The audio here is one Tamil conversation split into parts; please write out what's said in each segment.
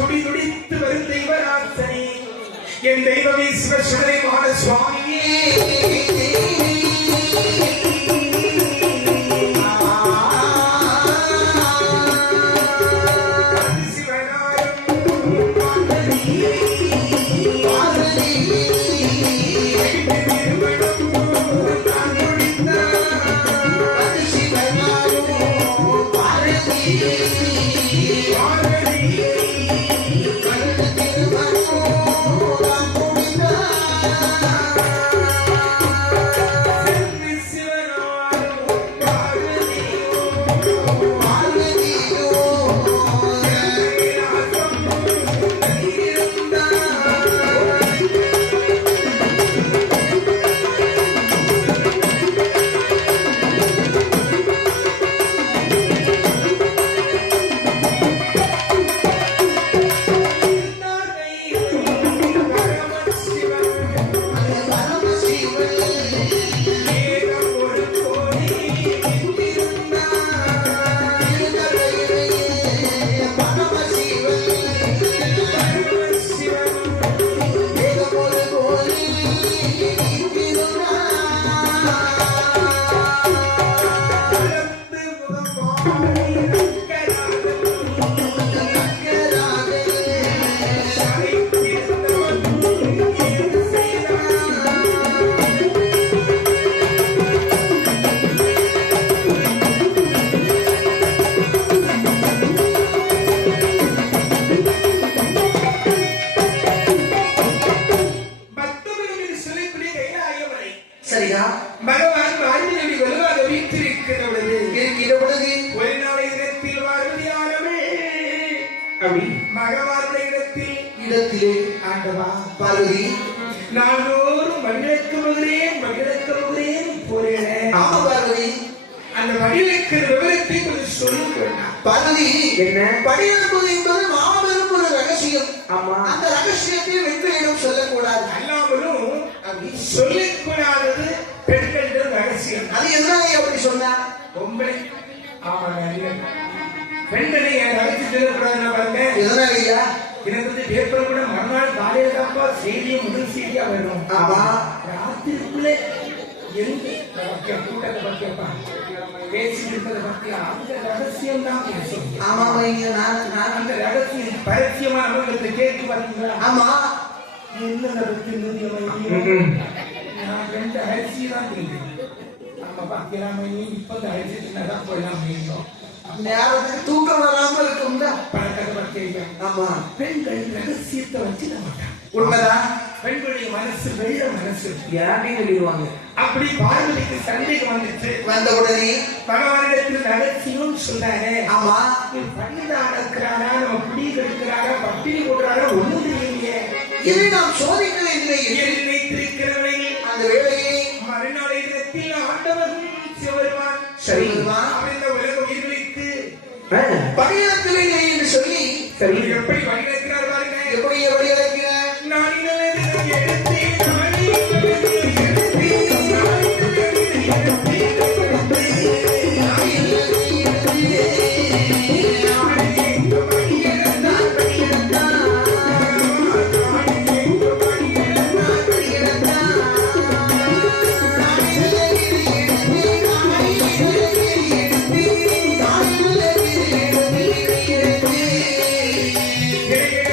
துடி துடித்து வரும் தெய்வராசனே, என் தெய்வமே சிவசுடரைமான சுவாமியே. பகவான் வாழ்வினை வலுவாக வீற்றிருக்கிற பொழுது ஒரு நாளை இடத்தில் வாழ்வியானமே அப்படி பகவானுடைய இடத்திலே ஆண்டவா பார்வதி நாள்தோறும் மகிழக்கமுகிறேன் போறேன். பார்வதி அந்த மகிழக்கு விவரத்தை கொஞ்சம் சொல்லுங்க பார்வதி. என்ன படியெடுப்பது என்பது மாபெரும் ஒரு ரகசியம். ஆமா, அந்த ரகசியத்தை வெற்றியிடம் சொல்லக்கூடாது, அல்லாமலும் சொல்லக்கூடாதது பெண்கள் ரகசியம். அது என்ன அப்படி சொன்னா பொம்பளை பெண்களை என் ரகசியம் சொல்லக்கூடாதுன்னு பாருங்க. எதனாலயா எனக்கு வந்து பேப்பர் கூட மறுநாள் காலையில தான்ப்பா செய்தியை முதல் செய்தியா வரும். ஆமா, ராத்திரிக்குள்ளே எழுதி கூட்டத்தை பத்தியப்பா பேசிட்டு இருப்பதை பத்தியா அந்த ரகசியம் தான் பேசும். ஆமா, நான் அந்த ரகசியம் பரசியமா நம்மளுக்கு கேட்டு பாத்தீங்களா? ஆமா, என்ன நான் 2 அரிசி தான் தெரியும். நம்ம பாக்கிறாம இப்ப அந்த அரிசி தின்னதான் போயிடலாம் மீண்டும் நேரத்துக்கு தூக்கம் வராமல் இருக்கும் பழக்கத்தை பத்தியா. ஆமா, பெண்கள் ரகசியத்தை வச்சுக்க மாட்டாங்க. உண்மைதான், பெண்களுடைய மனசு வெள்ள மனசு யாரையும் சொல்லிடுவாங்க. அப்படி பார்வதிக்கு சந்தேகம் வந்துச்சு. வந்த உடனே பகவானிடத்தில் ரகசியம் சொன்னாங்க. ஆமா, பண்டிதா இருக்கிறாரா, நம்ம குடி கெடுக்கிறாரா, பட்டினி போடுறாரா, ஒண்ணும் தெரியலையே. இதை நாம் சோதிக்க நினைத்திருக்கிறவை. அந்த வேளையை மறுநாள் இடத்தில் ஆண்டவன் சிவருமான் இந்த உலக உயிர்களுக்கு பணியாற்றிலே என்று சொல்லி எப்படி வழிநடக்கிறார் பாருங்க. எப்படி வழிநடக்கிறார்? நான் Yeah.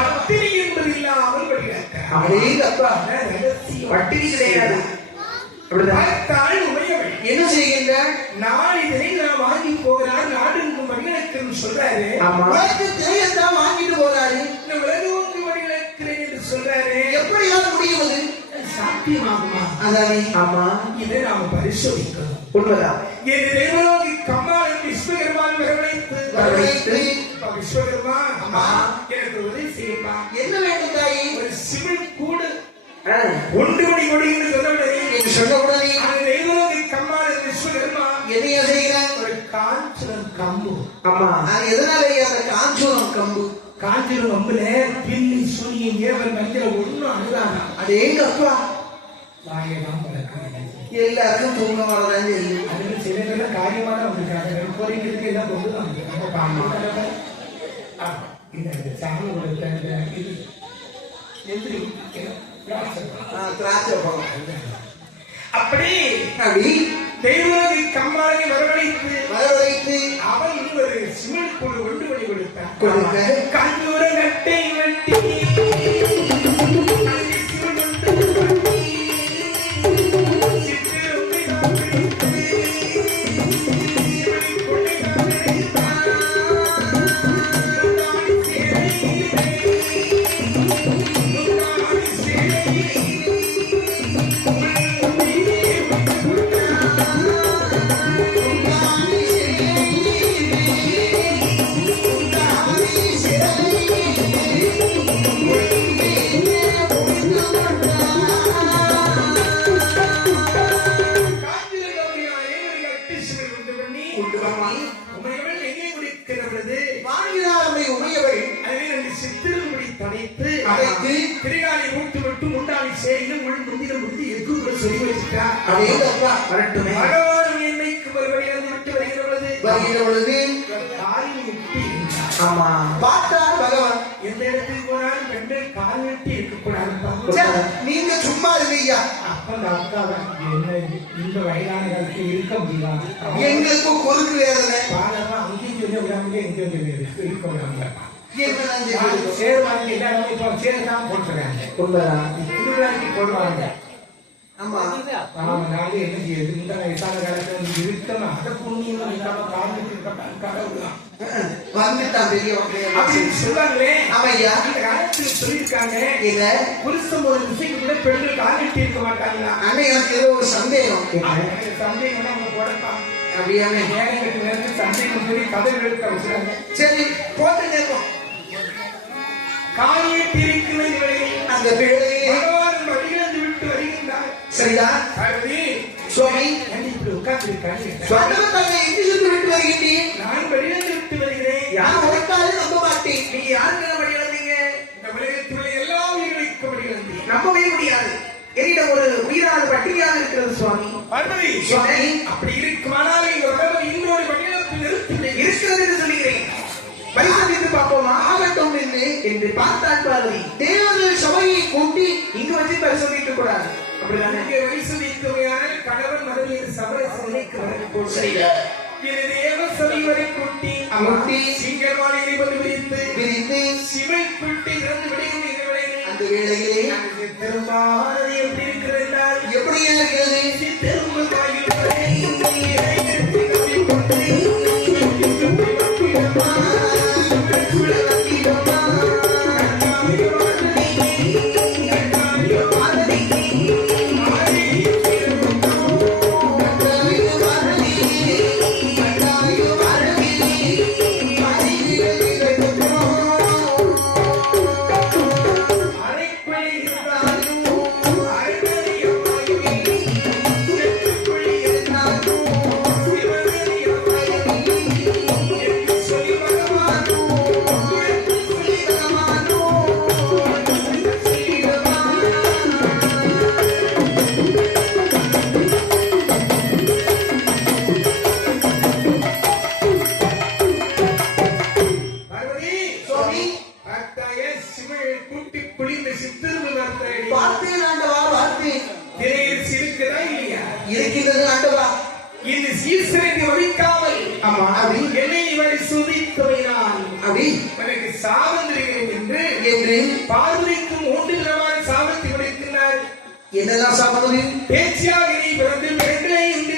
பட்டினி என்பது இல்லாமல் பட்டினி கிடையாது. என்ன செய்கின்ற நாளிதனை நான் வாங்கி போகிறார் நாடுங்கும் மணிகளுக்கு சொல்றாரு. திரையத்தான் வாங்கிட்டு போறாரு. உலகம் மணிகளுக்கிறேன் என்று சொல்றாரு. எப்படியாவது முடியுவது சாத்தியமாகுமா? அதானே. ஆமா, இதை நாம பரிசோதிக்கணும். உண்மைதான். என் தேவலோகி கம்மாளன் விஸ்வகர்மான் வரவழைத்து விஸ்வகர்மா, அம்மா எனக்கு உதவி செய்யப்பா. என்ன வேண்டும் தாயி? ஒரு சிவில் கூடு 1 மணி கொடின்னு சொன்னவுடனே அந்த தேவலோகி கம்மாளன் விஸ்வகர்மா எதைய செய்கிறார்? ஒரு காஞ்சனம் கம்பு. அம்மா, அது எதனால அந்த காஞ்சனம் கம்பு? காஞ்சனம் கம்புல பில்லி சூரியன் ஏவல் மஞ்சள் ஒண்ணும் அழுதாங்க. அது எங்க அப்பா வாயெல்லாம் எல்லாருக்கும் தூங்க வரதான் தெரியும். அது சில பேர் காரியமான வந்திருக்காங்க. போறீங்களுக்கு எல்லாம் கொண்டு தான் சாமி கொடுத்த அப்படி தெய்வலோகி கம்மாளனை வரவழைத்து அவன் ஒரு சிமெண்ட் கூடு 1 மணி கொடுத்தான். கண்ணூர நட்டை வெட்டி எந்த இடத்துக்கு போனாலும் பெண்கள் கால் வெட்டி இருக்கக்கூடாது. நீங்க சும்மா இருங்கய்யா. இந்த வயதான காலத்தில் இருக்க முடியாது. எங்களுக்கு குறுக்கு வேதனை அங்கேயும் சொல்ல விடாமலே எங்க இருக்க விடாம சேர் வாங்கி எல்லாருமே இப்போ சேர் தான் போட்டுறாங்க. திருவிழாக்கு போடுவாங்க. ஆமா நாளே என்ன செய்யுது? இந்த வயசான காலத்துல இருக்கணும். அதை புண்ணியம் வந்துட்டான் பெரிய அப்படின்னு சொல்லுவாங்களே. ஆமையா, இந்த காலத்துல சொல்லியிருக்காங்க. இத புருஷன் ஒரு விஷயம் கூட பெண்கள் காலிட்டு இருக்க மாட்டாங்களா? ஆனா எனக்கு ஏதோ ஒரு சந்தேகம். சந்தேகம் அவங்க போடலாம். அப்படியான நேரங்களுக்கு நேரத்தில் சந்தேகம் சொல்லி கதை எடுக்க வச்சுறாங்க. சரி போட்டு நேரம் காலிட்டு இருக்கிற அந்த பகவான் வழியிலிருந்து விட்டு வருகின்றார். சரிதா சுவாமி? இப்படி உட்கார்ந்து விட்டு வருகின்றேன். நான் வெளியிலிருந்து விட்டு வருகிறேன். யார் உழைத்தாலும் நம்ப மாட்டேன். நீங்க யாருக்கு வழி எழுந்தீங்க? இந்த உலகத்தில் எல்லா உயிர்களுக்கும் வழி எழுந்தீங்க. நம்பவே முடியாது. என்னிடம் ஒரு உயிரான பட்டினியாக இருக்கிறது சுவாமி. பார்வதி சுவாமி, அப்படி இருக்குமானால் இன்னொரு வழியிழப்பு நிறுத்தி இருக்கிறது என்று சொல்லுகிறேன். பரிசோதித்து பார்ப்போமா? ஆகட்டும் என்று பார்த்தால் பார்வதி தேவர்கள் சபையை கூட்டி இங்கு வச்சு பரிசோதிக்க கூடாது. அப்படிதான் வரிசோதிக்கையான கணவன் மனைவியின் சமரசநிலைக்கு வரப்போகிறார். தேவ சபை வரை கூட்டி சிங்கமான விரித்து சிவை கூட்டி இறந்து விடுகின்ற அந்த வேளையிலே திரும்பானது எப்படி இருக்கிறார்? எப்படி இருக்கிறது? திரும்ப காயில் இருக்கின்றது ஆண்டவா. இந்த சீசனை வலிக்காமல் என்னை இவரை சுதித்துவையான் எனக்கு சாபம் தருகிறேன் என்று பார்வைக்கும் 3 விதமான சாபத்தை விடுக்கின்றார். என்னெல்லாம் சாபம்? பேச்சியாக நீ பிறந்து பெண்களை என்று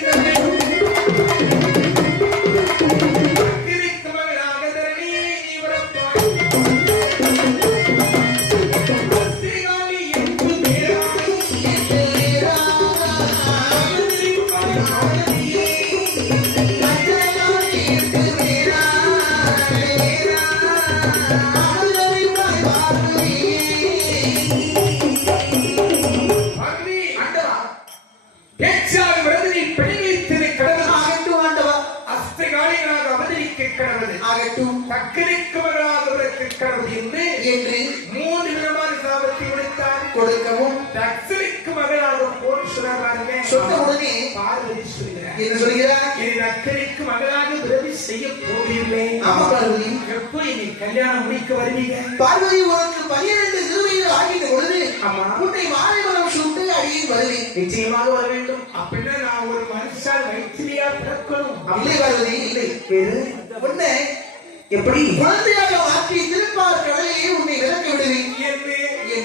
3 விதமான சாபத்தை கொடுக்கவும் தக்சனுக்கு மகளாக போல் சொல்றாங்க. சொன்ன உடனே பார்வதி சொல்கிறார், என்ன சொல்கிறார்? என் அக்கறைக்கு மகளாக உதவி செய்ய போகிறீர்களே. ஆமா பார்வதி, எப்போ என்னை கல்யாணம் முடிக்க வருவீங்க? பார்வதி, உனக்கு 12 திருவயது ஆகின்ற பொழுது உன்னை மாலைமரம் சுட்டு அடியில் வருவேன். நிச்சயமாக வர வேண்டும். அப்படின்னா நான் ஒரு மனுஷால் வயிற்றிலேயா பிறக்கணும்? இல்லை பார்வதி, இல்லை. உன்னை எப்படி குழந்தையாக மாற்றி திருப்பார் கடலையே உன்னை விளக்க விடுவேன் என்று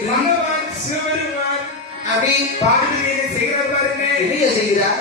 பகவான் சிவபெருமான் அப்படி பார்வதி என்ன செய்கிறார் பாருங்க. என்ன செய்கிறார்?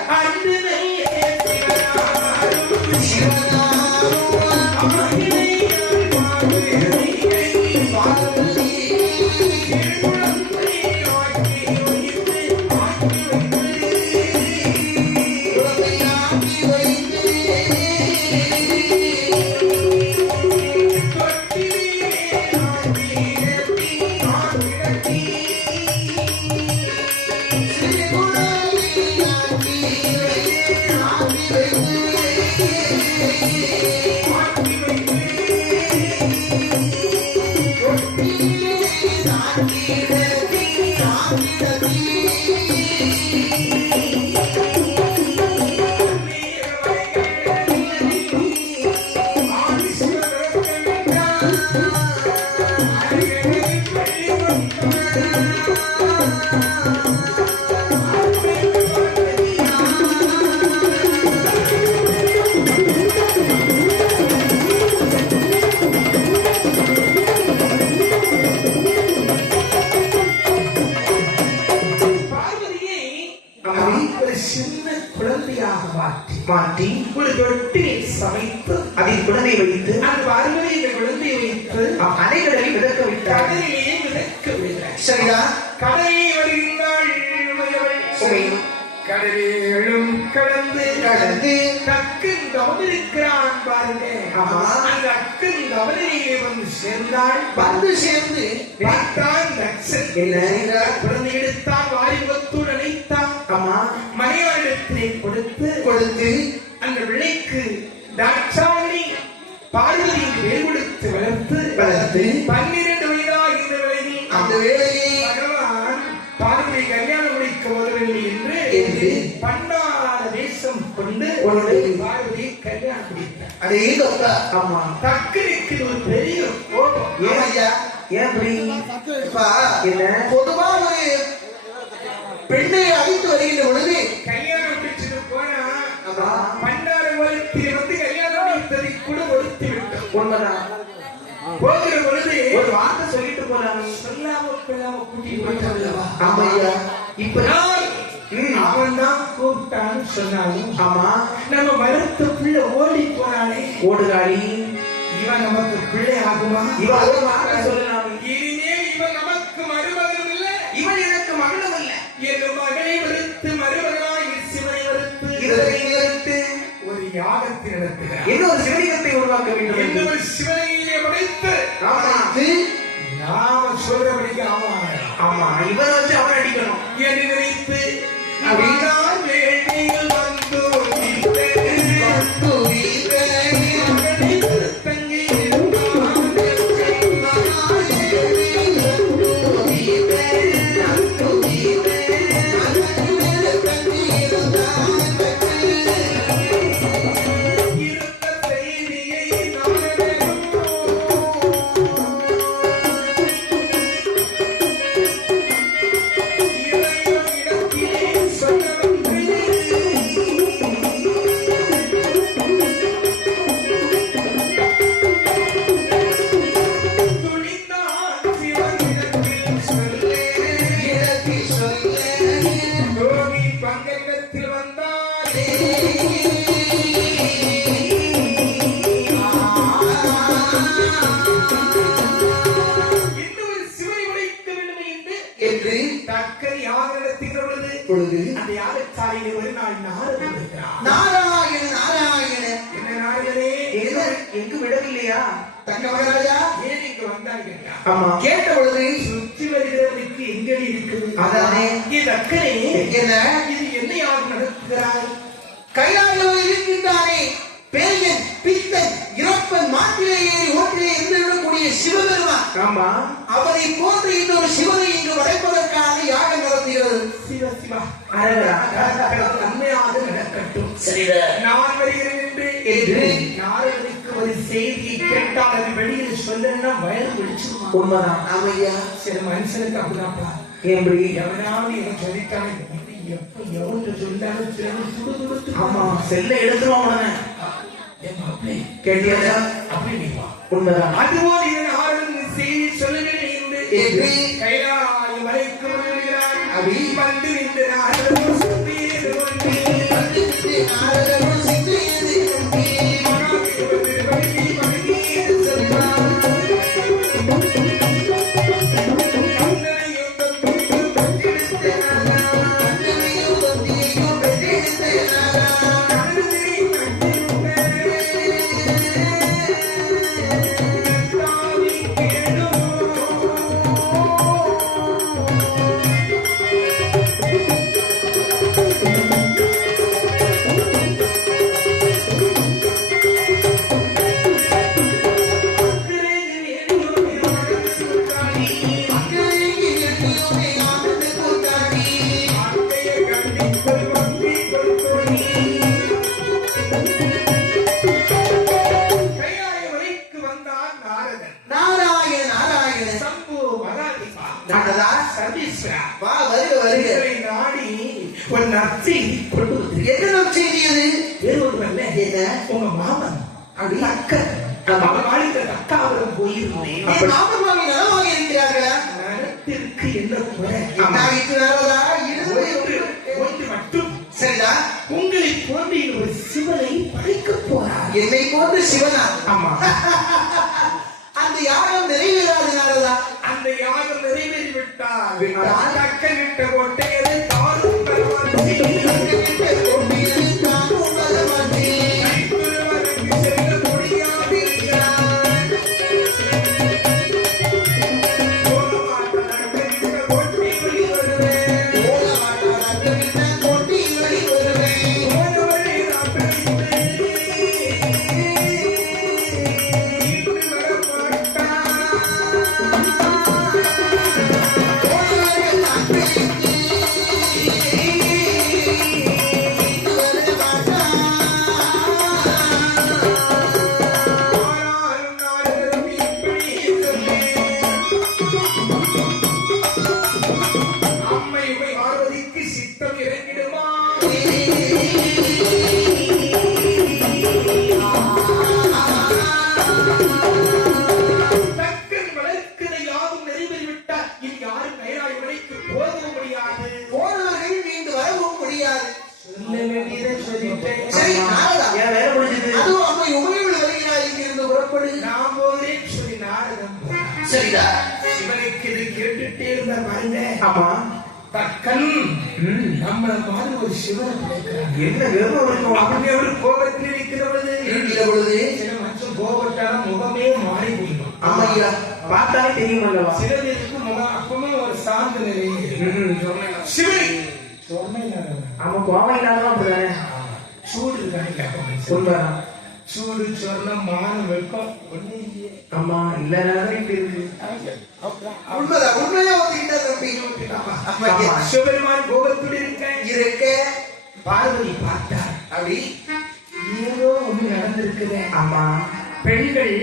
மாற்றி ஒரு தொட்டில் சமைத்து அதில் குழந்தை வைத்து அந்த பார்வதி இந்த குழந்தையை வைத்து அணைகளில் மிதக்க விட்டார். கடலிலேயே மிதக்க விட்டார். சரியா? கடலிலே வருகின்றாள். கடலும் கடந்து தக்கன் கவனிக்கிறான் பாருங்க. அந்த அக்கன் கவனிலே வந்து சேர்ந்தாள். வந்து சேர்ந்து பார்த்தான் தக்சன் என்ன குழந்தை எடுத்தான், வாரிபத்தோடு அழைத்தான். மனைவரிடத்திலே கொடுத்து அந்த விளைக்கு தாட்சாணி பார்வதியின் வேர் கொடுத்து வளர்த்து 12 வயதாகின்ற வேளையில் அந்த வேளையை பகவான் பார்வதி கல்யாணம் முடிக்க வரவில்லை என்று பண்டார வேஷம் கொண்டு பார்வதியை கல்யாணம் முடித்தார். அதே ஆமா, தக்கனுக்கு ஒரு பெரிய கோபம். ஏன் ஐயா? ஏன் என்ன பொதுவா ஒரு பெண்ணை அழைத்து வருகின்ற பொழுது கல்யாணம் முடிச்சுட்டு போனா பண்டார கோலத்தில் வந்து கல்யாணம் முடித்ததை கூட ஒடுத்தி விட்டோம். போகிற பொழுது ஒரு வார்த்தை சொல்லிட்டு போறாங்க. சொல்லாம பிள்ளாம கூட்டிட்டு போயிட்டாங்களா? ஆமையா இப்ப அவன் தான் கூப்பிட்டான்னு சொன்னாலும் ஆமா நம்ம வளர்த்த பிள்ளை ஓடி போனாலே ஓடுகாடி இவன் நமக்கு பிள்ளை ஆகுமா? இவன் ஒரு வார்த்தை சொல்லலாம். இனிமேல் இவன் நமக்கு மருமகனும் இல்ல, இவன் எனக்கு மகனும் இல்ல. என் மகனை வெறுத்து மருமகனாய் சிவனை வெறுத்து இதனை வெறுத்து ஒரு யாகத்தை நடத்துகிறார். இன்னொரு சிவலிங்கத்தை உருவாக்க வேண்டும் என்று இன்னொரு சிவனையை படைத்து நாம சொல்றபடிக்கு ஆமா இவனை வச்சு அவன் அடிக்கணும் என்று நினைத்து அப்படிதான் வேண்டியில் வந்து அந்த யாகசாலையிலே ஒரு நாள் நாரதன் இருக்கிறார். நாராயணன் என்ன நாரதனே, எங்கு விடவில்லையா தங்க மகாராஜா? ஏன் இங்க வந்தார்கள்? ஆமா கேட்ட பொழுது சுற்றி வருகிறவனுக்கு எங்கடி இருக்குது? அதானே இது அக்கறை என்ன இது என்ன யார் நடத்துகிறார்? கைலாயம் இருக்கின்றானே பேயன் பித்தன் இறப்பன் மாட்டிலேயே ஓட்டிலே இருந்து விடக்கூடிய சிவபெருமான். ஆமா அவரை போன்று இன்னொரு சிவனை இங்கு படைப்பதற்கான யாகம் நடத்துகிறது. சிவ சிவா உண்மையாக நடக்கட்டும். நான் வருகிறேன் என்று நாரதனுக்கு ஒரு செய்தியை கேட்டால் அது வெளியில் சொல்லணும்னா வயது வெளிச்சுமா? உண்மைதான். ஆமையா சில மனுஷனுக்கு அப்படிதான்ப்பா. எப்படி எவனாவது எனக்கு சொல்லித்தானே எப்ப எவன் சொன்னாலும் ஆமா செல்ல எடுத்துருவான் உடனே கேட்டியா? அப்படி உண்மைதான். அதுபோல் இதன் ஆறுதல் செய்தி சொல்லவில்லை என்று கைலாய மலைக்கு வருகிறார். வந்து நின்று நாரதனும் சித்தியது ஒன்றே. உங்க மாமன் அப்படி அக்கா போயிருந்தேன். என்ன குறை மட்டும் சரிதா? உங்களை போன்று ஒரு சிவனை படைக்க போறார். என்னை போன்று சிவனா? ஆமா. அந்த யாகம் நிறைவேறாது நாரதா. அந்த யாகம் நிறைவேறிவிட்டால் அக்கனிட்ட கோட்டையதை தாரும் சரிதா. சிவனுக்கு இது கேட்டுட்டே இருந்த பாருங்க. ஆமா. தக்கன் நம்மள மாதிரி ஒரு சிவனை கிடைக்கிறாங்க. என்ன வெறும் இருக்கும். அப்படி ஒரு கோபத்தில் இருக்கிற பொழுது சில மனுஷன் கோபத்தால முகமே மாறி போயிடும். ஆமா ஐயா, பார்த்தாலே தெரியும் அல்லவா. சில பேருக்கு முகம் அப்பவுமே ஒரு சார்ந்த நிலையில் சிவனை ஆமா, கோவம் இல்லாதவன் அப்படிதானே. சூடு இருக்காங்க. உண்மைதான். சூடு சொர்ணம் மானம் வெட்கம் ஒண்ணு இல்லையே. ஆமா, இல்லைனாலும் இப்படி இருக்கு. உண்மைதான். உண்மையா வந்து சிவபெருமான் கோபத்தில் இருக்க பார்வதி பார்த்தார். அப்படி ஏதோ ஒண்ணு நடந்திருக்குது. ஆமா, பெண்கள்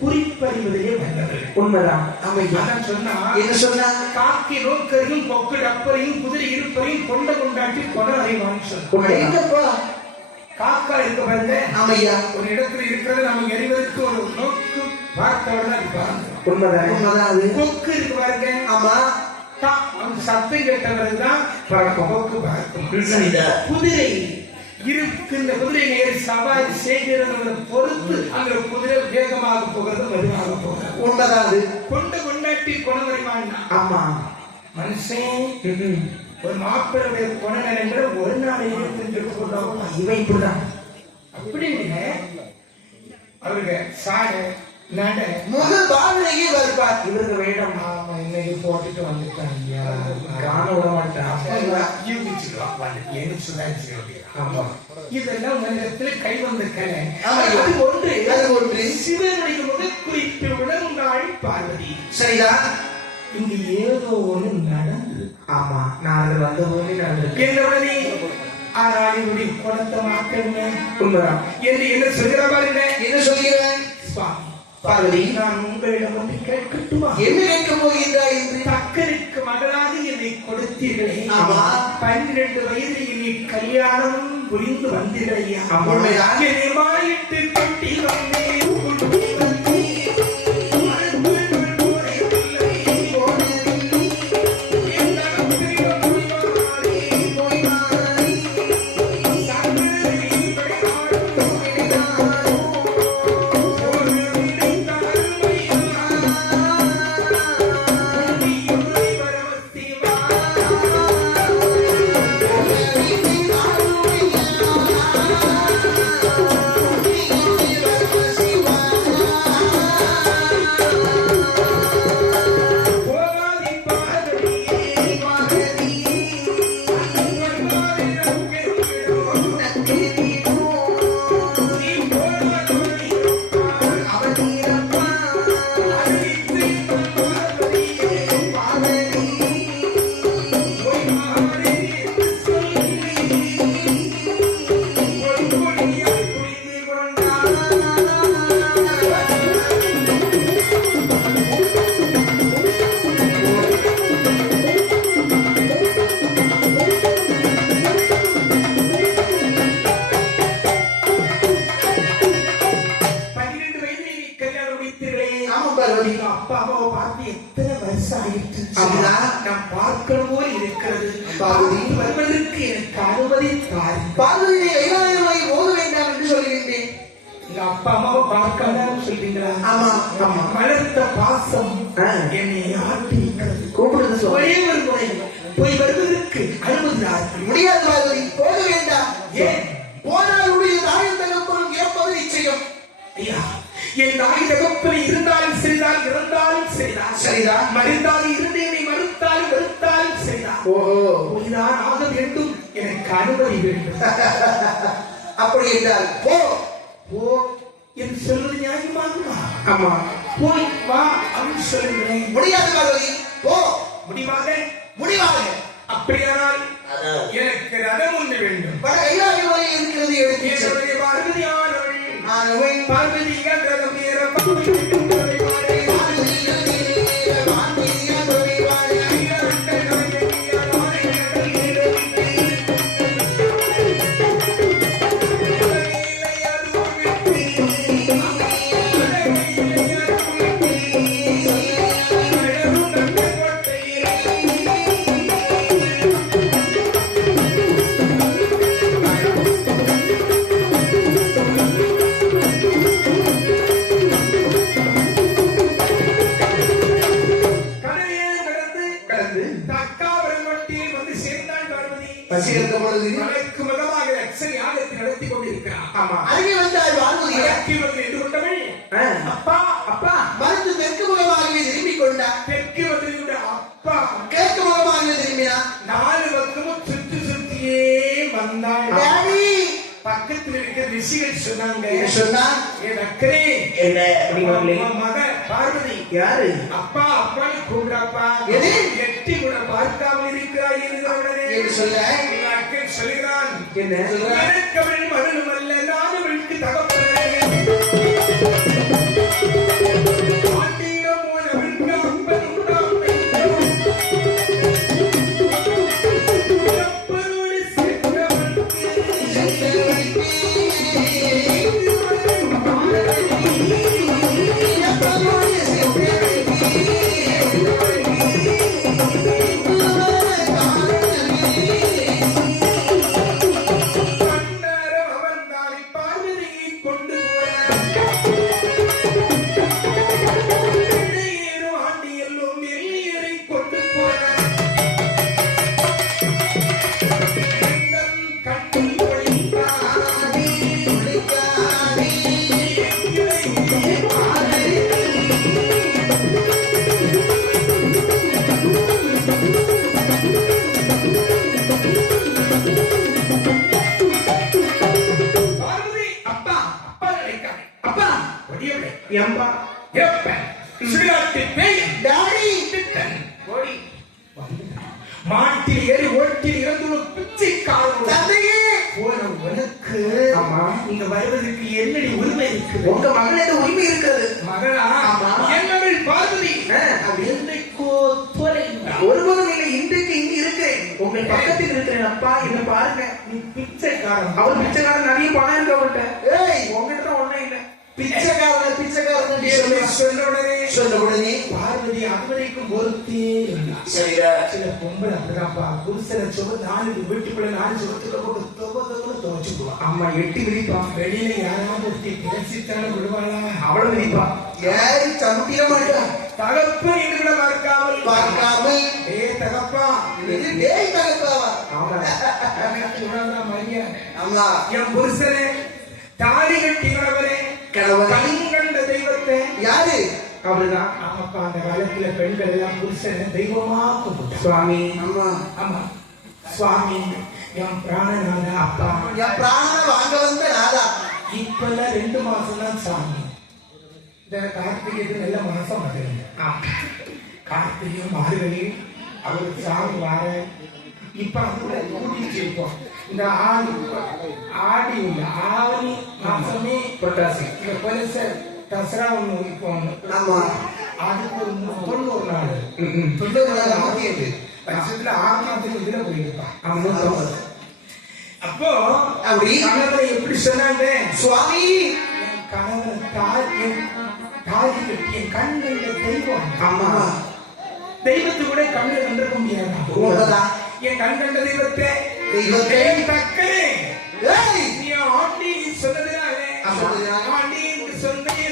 குறிப்பறிவதிலே வந்தவர்கள். உண்மைதான். அதான் சொன்னா என்ன சொன்னா, காக்கி நோக்கரையும் கொக்கு டப்பரையும் குதிரை இருப்பரையும் கொண்ட கொண்டாட்டி கொடை அறிவான்னு சொன்னா. காக்கா இருக்க பாருங்க. ஆமையா, ஒரு இடத்துல இருக்கிறது நமக்கு எறிவதற்கு ஒரு நோக்கு பார்த்தவர்கள் இருப்பாங்க. உண்மைதான். உண்மைதான். அது கொக்கு இருக்கு பாருங்க. ஆமா, அந்த சத்தம் கேட்டவர்கள்தான் பறக்கும். கொக்கு பறக்கும். குதிரை இருக்கின்ற குதிரை நேர் சவாரி செய்கிறத பொறுத்து அந்த குதிரை வேகமாக போகிறது, மெதுவாக போகிறது. உண்மைதான். அது கொண்டு கொண்டாட்டி குணமறிவான். ஆமா, மனுஷன் ஒரு மாப்பிள்ளைய குணங்கள் என்ற ஒரு நாளையே தெரிஞ்சுட்டு போடுறோம். இவன் இப்படிதான். அப்படி அவருக்கு சாட நட முதல் பாவனையே வருவார். இவருக்கு வேடம். ஆமா, இன்னைக்கு போட்டுட்டு வந்துட்டாங்க. காண விட மாட்டான். இதெல்லாம் உலகத்துல கை வந்த கலை. அது ஒன்று சிவனுடைய முகக்குறிப்பு உணர்ந்தாள் பார்வதி. சரிதா. இங்கு ஏதோ ஒண்ணு நடந்தது. ஆமா, நான் வந்த போது நடந்தது. என்னுடனே ஆராயுடைய குணத்தை மாற்றமே. உண்மைதான். என்று என்ன சொல்கிற பாருங்க. என்ன சொல்கிறேன்? சுவாமி பார்வதி, நான் உங்களிடம் ஒன்று கேட்கட்டுமா? என்ன கேட்க போகின்றாய் என்று? தக்கனுக்கு மகளாக என்னை கொடுத்தீர்களே. ஆமா. 12 வயதில் என்னை கல்யாணம் புரிந்து வந்தீர்களையா? உண்மைதான். என்னை மாறிட்டு கொட்டி வந்தேன். அப்பாவை பார்த்து எத்தனை வருஷம் ஆயிடுச்சு. நான் பார்க்கணும் போல் இருக்கிறது. வருவதற்கு எனக்கு அனுமதி தாரு. பார்வதியை 5000 ரூபாய் போக வேண்டாம் என்று சொல்கின்றேன். எங்க அப்பா அம்மாவை பார்க்கலாம் சொல்றீங்களா? ஆமா, ஆமா. வளர்த்த பாசம் என்னை ஆட்டி கூப்பிடுறது. ஒரே ஒரு முறை போய் வருவதற்கு அனுமதி தாரு. முடியாது பார்வதி, போக வேண்டாம். ஏன்? போனால் உடைய தாயும் தகப்பனும் இறப்பது நிச்சயம். ஐயா, என் தாய் தகப்பனை இருந்தாலும் சரிதான், இறந்தாலும் சரிதான். சரிதான். மறிந்தாலும் இருந்தேனை மறுத்தாலும் வெறுத்தாலும் சரிதான். ஓஹோ, போய்தான் ஆக வேண்டும். எனக்கு அனுமதி வேண்டும். அப்படி என்றால் போ போ என்று சொல்வது நியாயமாகுமா? ஆமா, போய் வா அப்படின்னு சொல்லுகிறேன். முடியாது பார்வதி, போ. முடிவாக முடிவாக. அப்படியானால் எனக்கு ரதம் ஒன்று வேண்டும். கைலாயமலை இருக்கிறது, எடுத்து என்னுடைய பார்வதி ஆனவள் பார்வதி ரதம் ஏற வடக்கு வந்து எது கொண்டவள் அப்பா அப்பா மறுத்து தெற்கு முகமாகவே திரும்பிக் கொண்டார். தெற்கு வந்து அப்பா கிழக்கு முகமாகவே திரும்பினார். 4 பக்கமும் சுத்தியே வந்தாள். டாடி பக்கத்தில் இருக்கிற ரிஷிகள் சொன்னாங்க, சொன்னார் என் அக்கரே மக பார்வதி யாரு அப்பா அப்பான்னு கூப்பிடாப்பா, எது? எட்டி கூட பார்க்காமல் இருக்கிறாய் என்று சொல்ல அக்கன் சொல்கிறான், என்ன சொல்றார்? எனக்கு அவள் மகனும் அல்ல, நான் அவளுக்கு தகப்பனே. ஆண்டியிடம் போல் அவளுக்கு அப்பன் உண்டாமை. அப்பனோடு சேர்ந்தவளுக்கு கண்டாரம் அவன் தாய் பார்வதியை கொண்டு போனார். ஆண்டி எல்லோரும் எல்லையரை கொண்டு போனார். கண்ணில் ஒளிந்தாடி பார்வதி அப்பா அப்பா நினைக்காதே. அப்பா ஒடியவளே எம்பா எப்பன் சுடுகாட்டு பேய் டாடி திட்டன் ஓடி மாட்டில் ஏறி ஓட்டில் இறந்து பிச்சைக்காரன் தந்தையே போன உனக்கு இங்க வருவதற்கு என்னடி உரிமை இருக்கு? உங்க மகளிட உரிமை இருக்கிறது. மகளா ஆமா. என்னவள் பார்வதி அது என்றைக்கோ தொலைந்தாள். ஒருபோதும் இல்லை, இன்றைக்கு இங்க இருக்கிறேன், உங்கள் பக்கத்தில் இருக்கிறேன். அப்பா என்ன பாருங்க, நீ பிச்சைக்காரன். அவர் பிச்சைக்காரன், நிறைய பணம் இருக்கு அவர்கிட்ட. ஏய் உங்ககிட்ட தான் ஒண்ணும் இல்லை. பிச்சைக்காரன் பிச்சைக்காரன் சொன்ன உடனே சொன்ன உடனே பார்வதி அதுவரைக்கும் பொறுத்தே இருந்தார். சரிடா. சில பொம்பளை அப்படிதான்ப்பா, புருஷனை சும 4 வீட்டுக்குள்ள 4 சுமத்துல போட்டு துவச்சுக்குவான். அம்மா எட்டி விரிப்பா. வெளியில யாராவது ஒருத்தி பேசித்தாலும் விடுவாளா? அவளும் விரிப்பா. ஏறி சமுட்டிட மாட்டா. தகப்பு என்று கூட பார்க்காமல் தகப்பா டேய் தகப்பாவா? மரியாதை. ஆமா. என் புருஷனே தாலி கட்டினவரே கணவன் கண்கண்ட தெய்வத்தை யாரு? அவர்தான். ஆமாப்பா, அந்த காலத்துல பெண்கள் எல்லாம் புருஷனை தெய்வமா கும்பிட்டாங்க. சுவாமி. ஆமா ஆமா சுவாமி, என் பிராணநாத அப்பா, என் பிராணனை வாங்க வந்த நாதா. இப்பெல்லாம் 2 மாசம் தான் சாமி. இந்த கார்த்திகைக்கு நல்ல மாசம் வருது. கார்த்திகை மார்கழி அவருக்கு சாமி வார. இப்ப அதுல கூட்டிட்டு இருக்கோம். இந்த ஆடி உள்ள ஆவணி மாசமே புரட்டாசி இந்த பரிச தசரா ஒண்ணு இப்போ ஒண்ணு. ஆமா. அதுக்கு ஒரு 90 நாள் 90 நாள் ஆகியது. வருஷத்துல 6 மாதத்துக்கு இதுல போயிருப்பான். அப்போ அப்படி கணவரை எப்படி சொன்னாங்க? சுவாமி என் கணவன் தாய் கட்டி என் கண்கள் தெய்வம். ஆமா. தெய்வத்தை கூட கண்ணில் கண்டிருக்க முடியாது. என் கண் கண்ட தெய்வத்தை தக்கனே நீ ஆண்டி சொன்னதுனாலே ஆண்டி சொன்னதே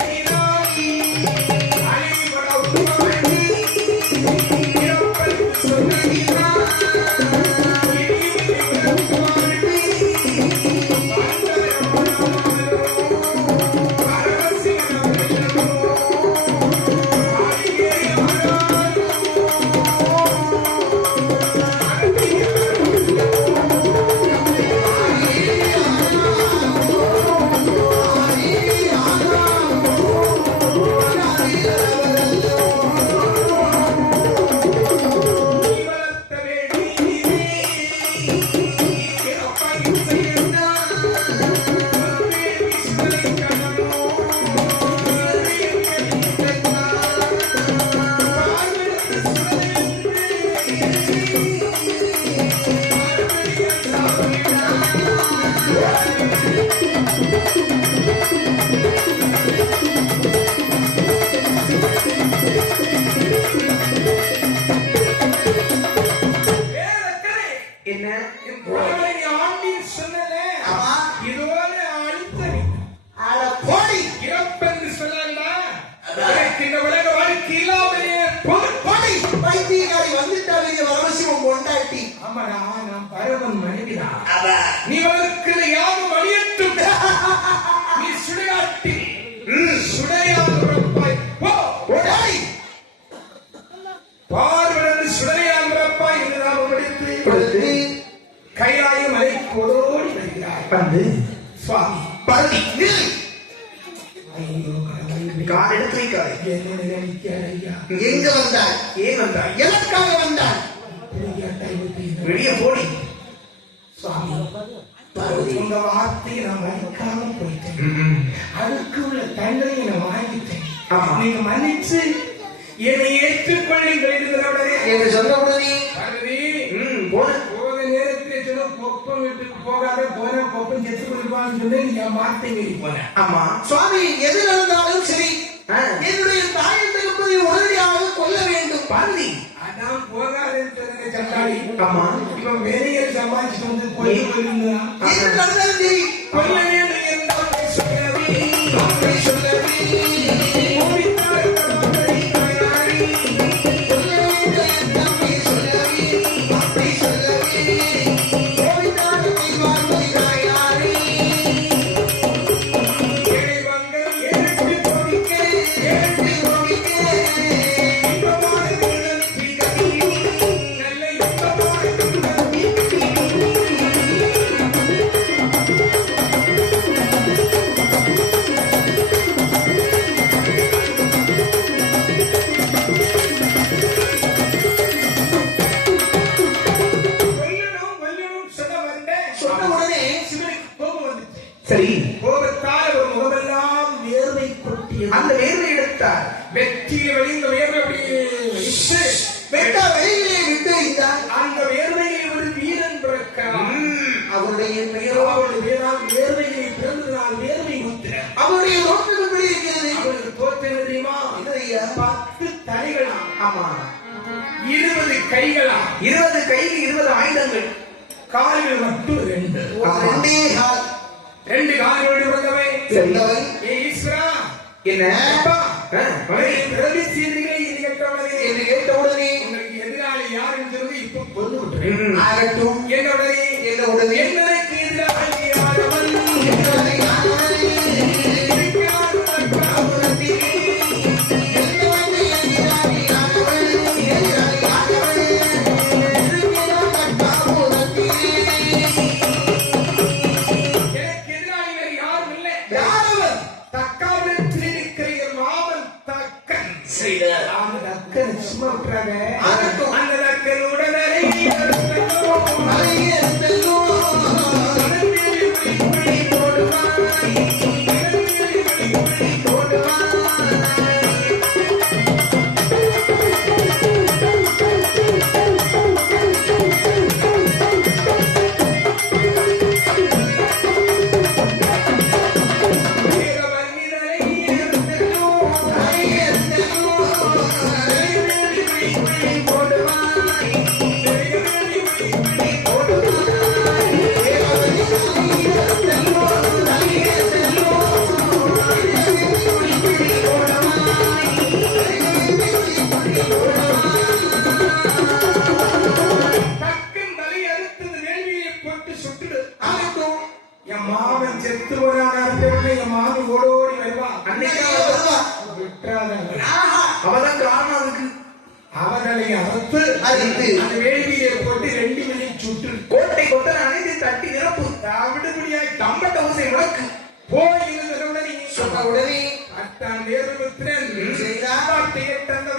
கால் எடுத்து வைக்காதே. என்ன நினைக்காத ஐயா. எங்க வந்தாய்? ஏன் வந்தாய்? எதற்காக வந்தாய்? வெளியே போடி. சுவாமி, உங்க வார்த்தையை நான் மறைக்காம போயிட்டேன். அதுக்கு உள்ள தண்டனை நான் வாங்கிட்டேன். நீங்க மன்னிச்சு என்னை ஏற்றுக்கொள்ளுங்கள் என்று சொன்ன உடனே போக நேரத்தில் சொல்ல கொப்பம் வீட்டுக்கு போகாத போன கொப்பம் செத்து கொள்வான்னு சொல்லி என் வார்த்தை மீறி போனேன். ஆமா சுவாமி, எது நடந்தாலும் சரி என்னுடைய தாய் தகப்பனை உடனடியாக கொல்ல வேண்டும். பாரதி அதான் போகாதுன்னு சொன்ன சண்டாளி. ஆமா, இப்ப வெளியே சமாளிச்சுட்டு வந்து கொல்ல கொள்ளுங்கிறான். எது நடந்தாலும் சரி கொல்ல வேண்டும் என்றால் சொல்லவே சரி. கோபத்தால் ஒரு முகமெல்லாம் வேர்வை கொட்டியது. அந்த வேர்வை எடுத்தார். வெற்றியை வெளிந்த வேர்வை அப்படியே வெளியிலே விட்டு அந்த வேர்வையை ஒரு வீரன் பிறக்கிறான். அவருடைய பெயரோ அவருடைய பேரால் வேர்வையை பிறந்ததால் வேர்வை முத்திர. அவருடைய தோற்றம் எப்படி இருக்கிறது? அவருக்கு தோற்றம் தெரியுமா? 10 தலைகளா? ஆமா. 20 கைகளா? 20 கையில் 20 ஆயுதங்கள். கால்கள் மட்டும் 2. 2 கால்களோடு பிறந்தவன். ஈஸ்வரா, என்ன பிரதி சீர்களை என்று கேட்டவுடனே உங்களுக்கு எதிராளி யார் என்று இப்ப கொண்டு விட்டுறேன். ஆகட்டும். என்னுடனே எனக்கு எதிராளி யாரவன் அவர்களை அறுத்து அந்த வேள்வியை போட்டு 2 மணி சுற்று கோட்டை கொத்த அனைத்து தட்டி நிரப்பு. விடுபடியாய் தம்பட்ட ஊசை முழக்கு. போய் சொன்ன உடனே அத்தான் வேறுபுத்திரன் தந்த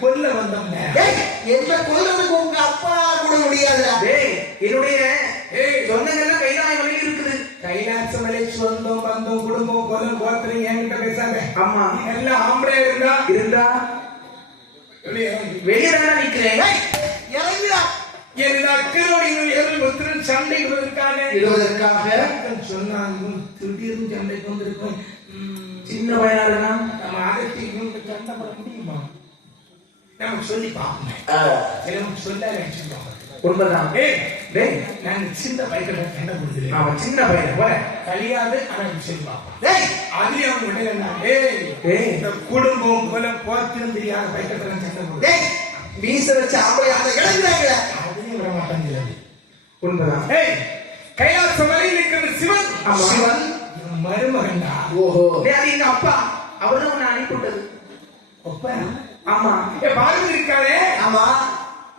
கொல்ல வந்தோம். என்ன கொல்லதுக்கு உங்க அப்பா கூட முடியாதுடா. என்னுடைய சொந்தங்கள்லாம் கைலாய மலையில் இருக்குது. கைலாச மலை சொந்தம் பந்தம் குடும்பம் கொலம் கோத்திரம் என்கிட்ட பேசாங்க. ஆமா, எல்லாம் ஆம்பளை இருந்தா வெளியே நிக்கிறேன். இறங்கிடா. என் அக்கறையோடு சண்டைக்கு இடுவதற்காக சொன்னாலும் திடீர்னு சண்டைக்கு வந்திருக்கும். சின்ன பையனா நம்ம அதட்டி சண்டை போட முடியுமா? நமக்கு சொல்லி பார்ப்போம். சொல்ல உண்மைதான். நான் சின்ன பையன் சண்டை கொடுக்குறேன். அவன் சின்ன பையன் போல கலியாது ஆனால் சொல்லி பார்ப்போம். அது அவன் விட இந்த குடும்பம் போல போத்திரம் தெரியாத பைக்கத்துல சண்டை கொடுக்குறேன். வீச வச்ச ஆம்பளையாக கிடக்குறாங்க. அதுலயும் விட மாட்டேங்கிறது. உண்மைதான். கைலாச மலையில் இருக்கிற சிவன் சிவன் மருமகன்டா. ஓஹோ, அது எங்க அப்பா. அவர்தான் உன்னை அனுப்பிவிட்டது. அப்பா? ஆமா. பார்வதி இருக்காளே, ஆமா,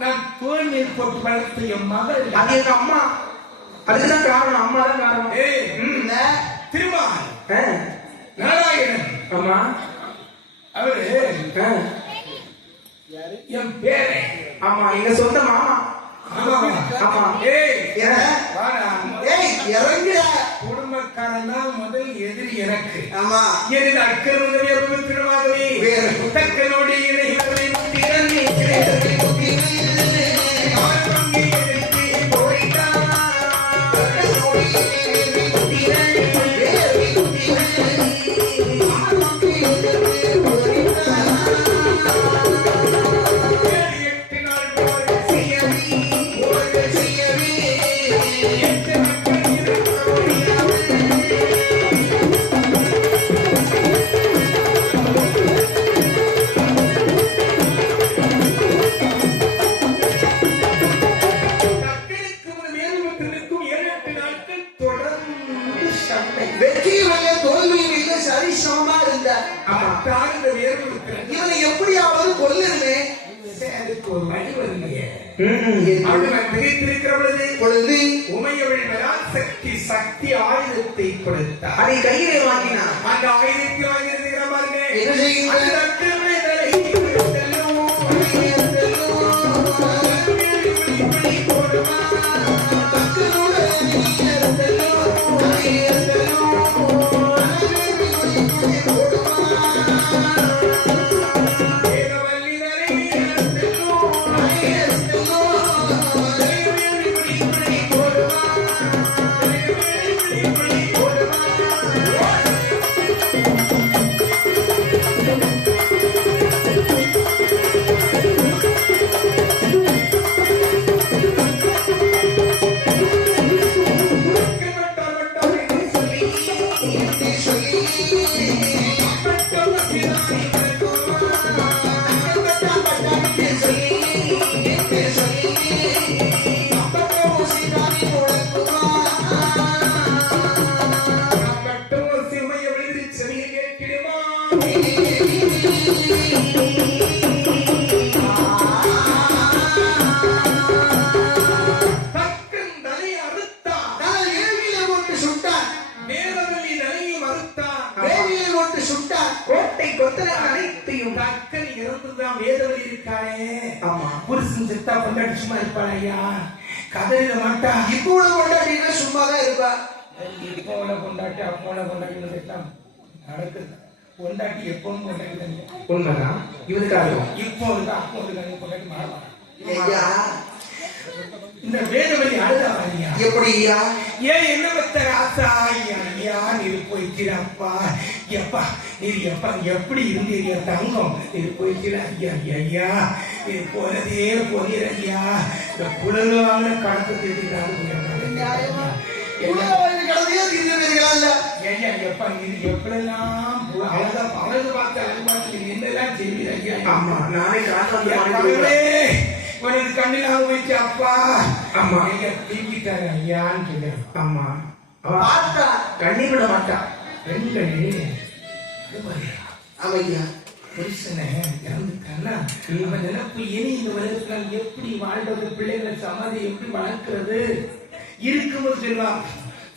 நான் தோல் நீர் போட்டு வளர்த்த என் மகள். அது எங்க அம்மா. அதுக்குதான் காரணம், அம்மா தான் காரணம். திருமால் நாராயணன். ஆமா, அவரு என் பேரை. ஆமா, எங்க சொந்த மாமா. ஆமா. இறங்குற குடும்பக்காரன் தான் முதல் எதிரி எனக்கு. ஆமா, என் அக்கறை திருமாகவே தக்கனோடு இணைகளை திறந்து இவனை எப்படியாவது கொல்லுமே. அதுக்கு ஒரு வழி வருங்க. பொழுது உமையவள் சக்தி சக்தி ஆயுதத்தை கொடுத்தார். அதை கையிலே வாங்கினார். அந்த ஆயுதத்தை வாங்கியிருக்கிற பாருங்க. என்ன செய்யுங்க? சும்மா இருப்பாளையா? கதையில மாட்டா. இப்போ கொண்டாட்டினா சும்மாதான் இருப்பா. இப்போ கொண்டாட்டி அப்போ கொண்டாட்டி நடக்குது. கொண்டாட்டி எப்பவும் கொண்டாட்டி உண்மைதான். இவருக்காக இப்போ இருக்கா அப்போ கொண்டாட்டி மாறலாம். இந்த வேதவழி அழுதாரியா? எப்படியா? ஏன் என்ன பத்த ராசா ஐயா நீர் போய்க்கிறப்பா. எப்பா நீர் எப்பா எப்படி இருந்தீங்க தங்கம்? நீர் போய்க்கிற ஐயா ஐயா நீர் போனதே போகிற ஐயா. இந்த புலவான கடத்தை தேடிக்கிறாரு. எப்பா நீர் எப்படிலாம் அழகா அழகு பார்த்து அழகு பார்த்து என்னெல்லாம் செய்வீர் ஐயா? ஆமா, நானே உனக்கு கண்ணிலாக போயிடுச்சு அப்பா. ஆமா, நீங்க தீக்கிட்டாங்க ஐயான்னு சொல்லு. ஆமா, பார்த்தா கண்ணி விட மாட்டா. பெண்களே அவையா புருஷனை இறந்துட்டான்னா நம்ம நினைப்பு இனி இந்த உலகத்துல எப்படி வாழ்றது, பிள்ளைகளை சமாதி எப்படி வளர்க்கிறது இருக்கும்போது சொல்லுவான்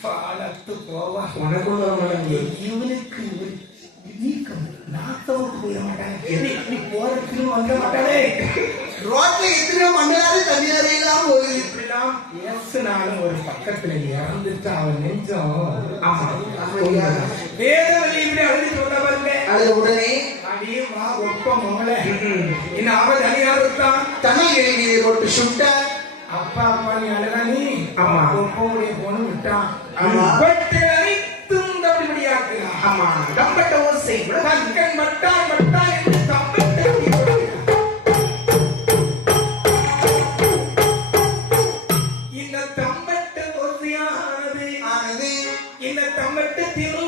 பாலத்து போவா. உனக்கு இவனுக்கு நீக்கம் நாத்தமுக்கு போயிட மாட்டாங்க. நீ போறதுக்கு வந்த மாட்டானே. ரோட்ல எத்தனை மண்ணாரு தண்ணியாரு எல்லாம் போகுது. இப்படிலாம் பேசினாலும் ஒரு பக்கத்துல இறந்துட்டு அவன் நெஞ்சம் வேதவழி இப்படி அழுதுட்டு வந்தவர்ல அது உடனே அடியே வா ஒப்ப மகள இன்னும் அவன் தனியாருத்தான் தனி எழுதியை போட்டு சுட்ட அப்பா அப்பா நீ அழகா நீ ஆமா உங்களுடைய போன விட்டான் ஆமா அனைத்தும் தவிடியாக்குறான் ஆமா தம்பட்ட ஓசை தக்கன் மட்டான் மட்டான் என்று தம்பட்ட இந்த தம்பட்ட ஓசையானது இந்த தம்பட்டத்தில்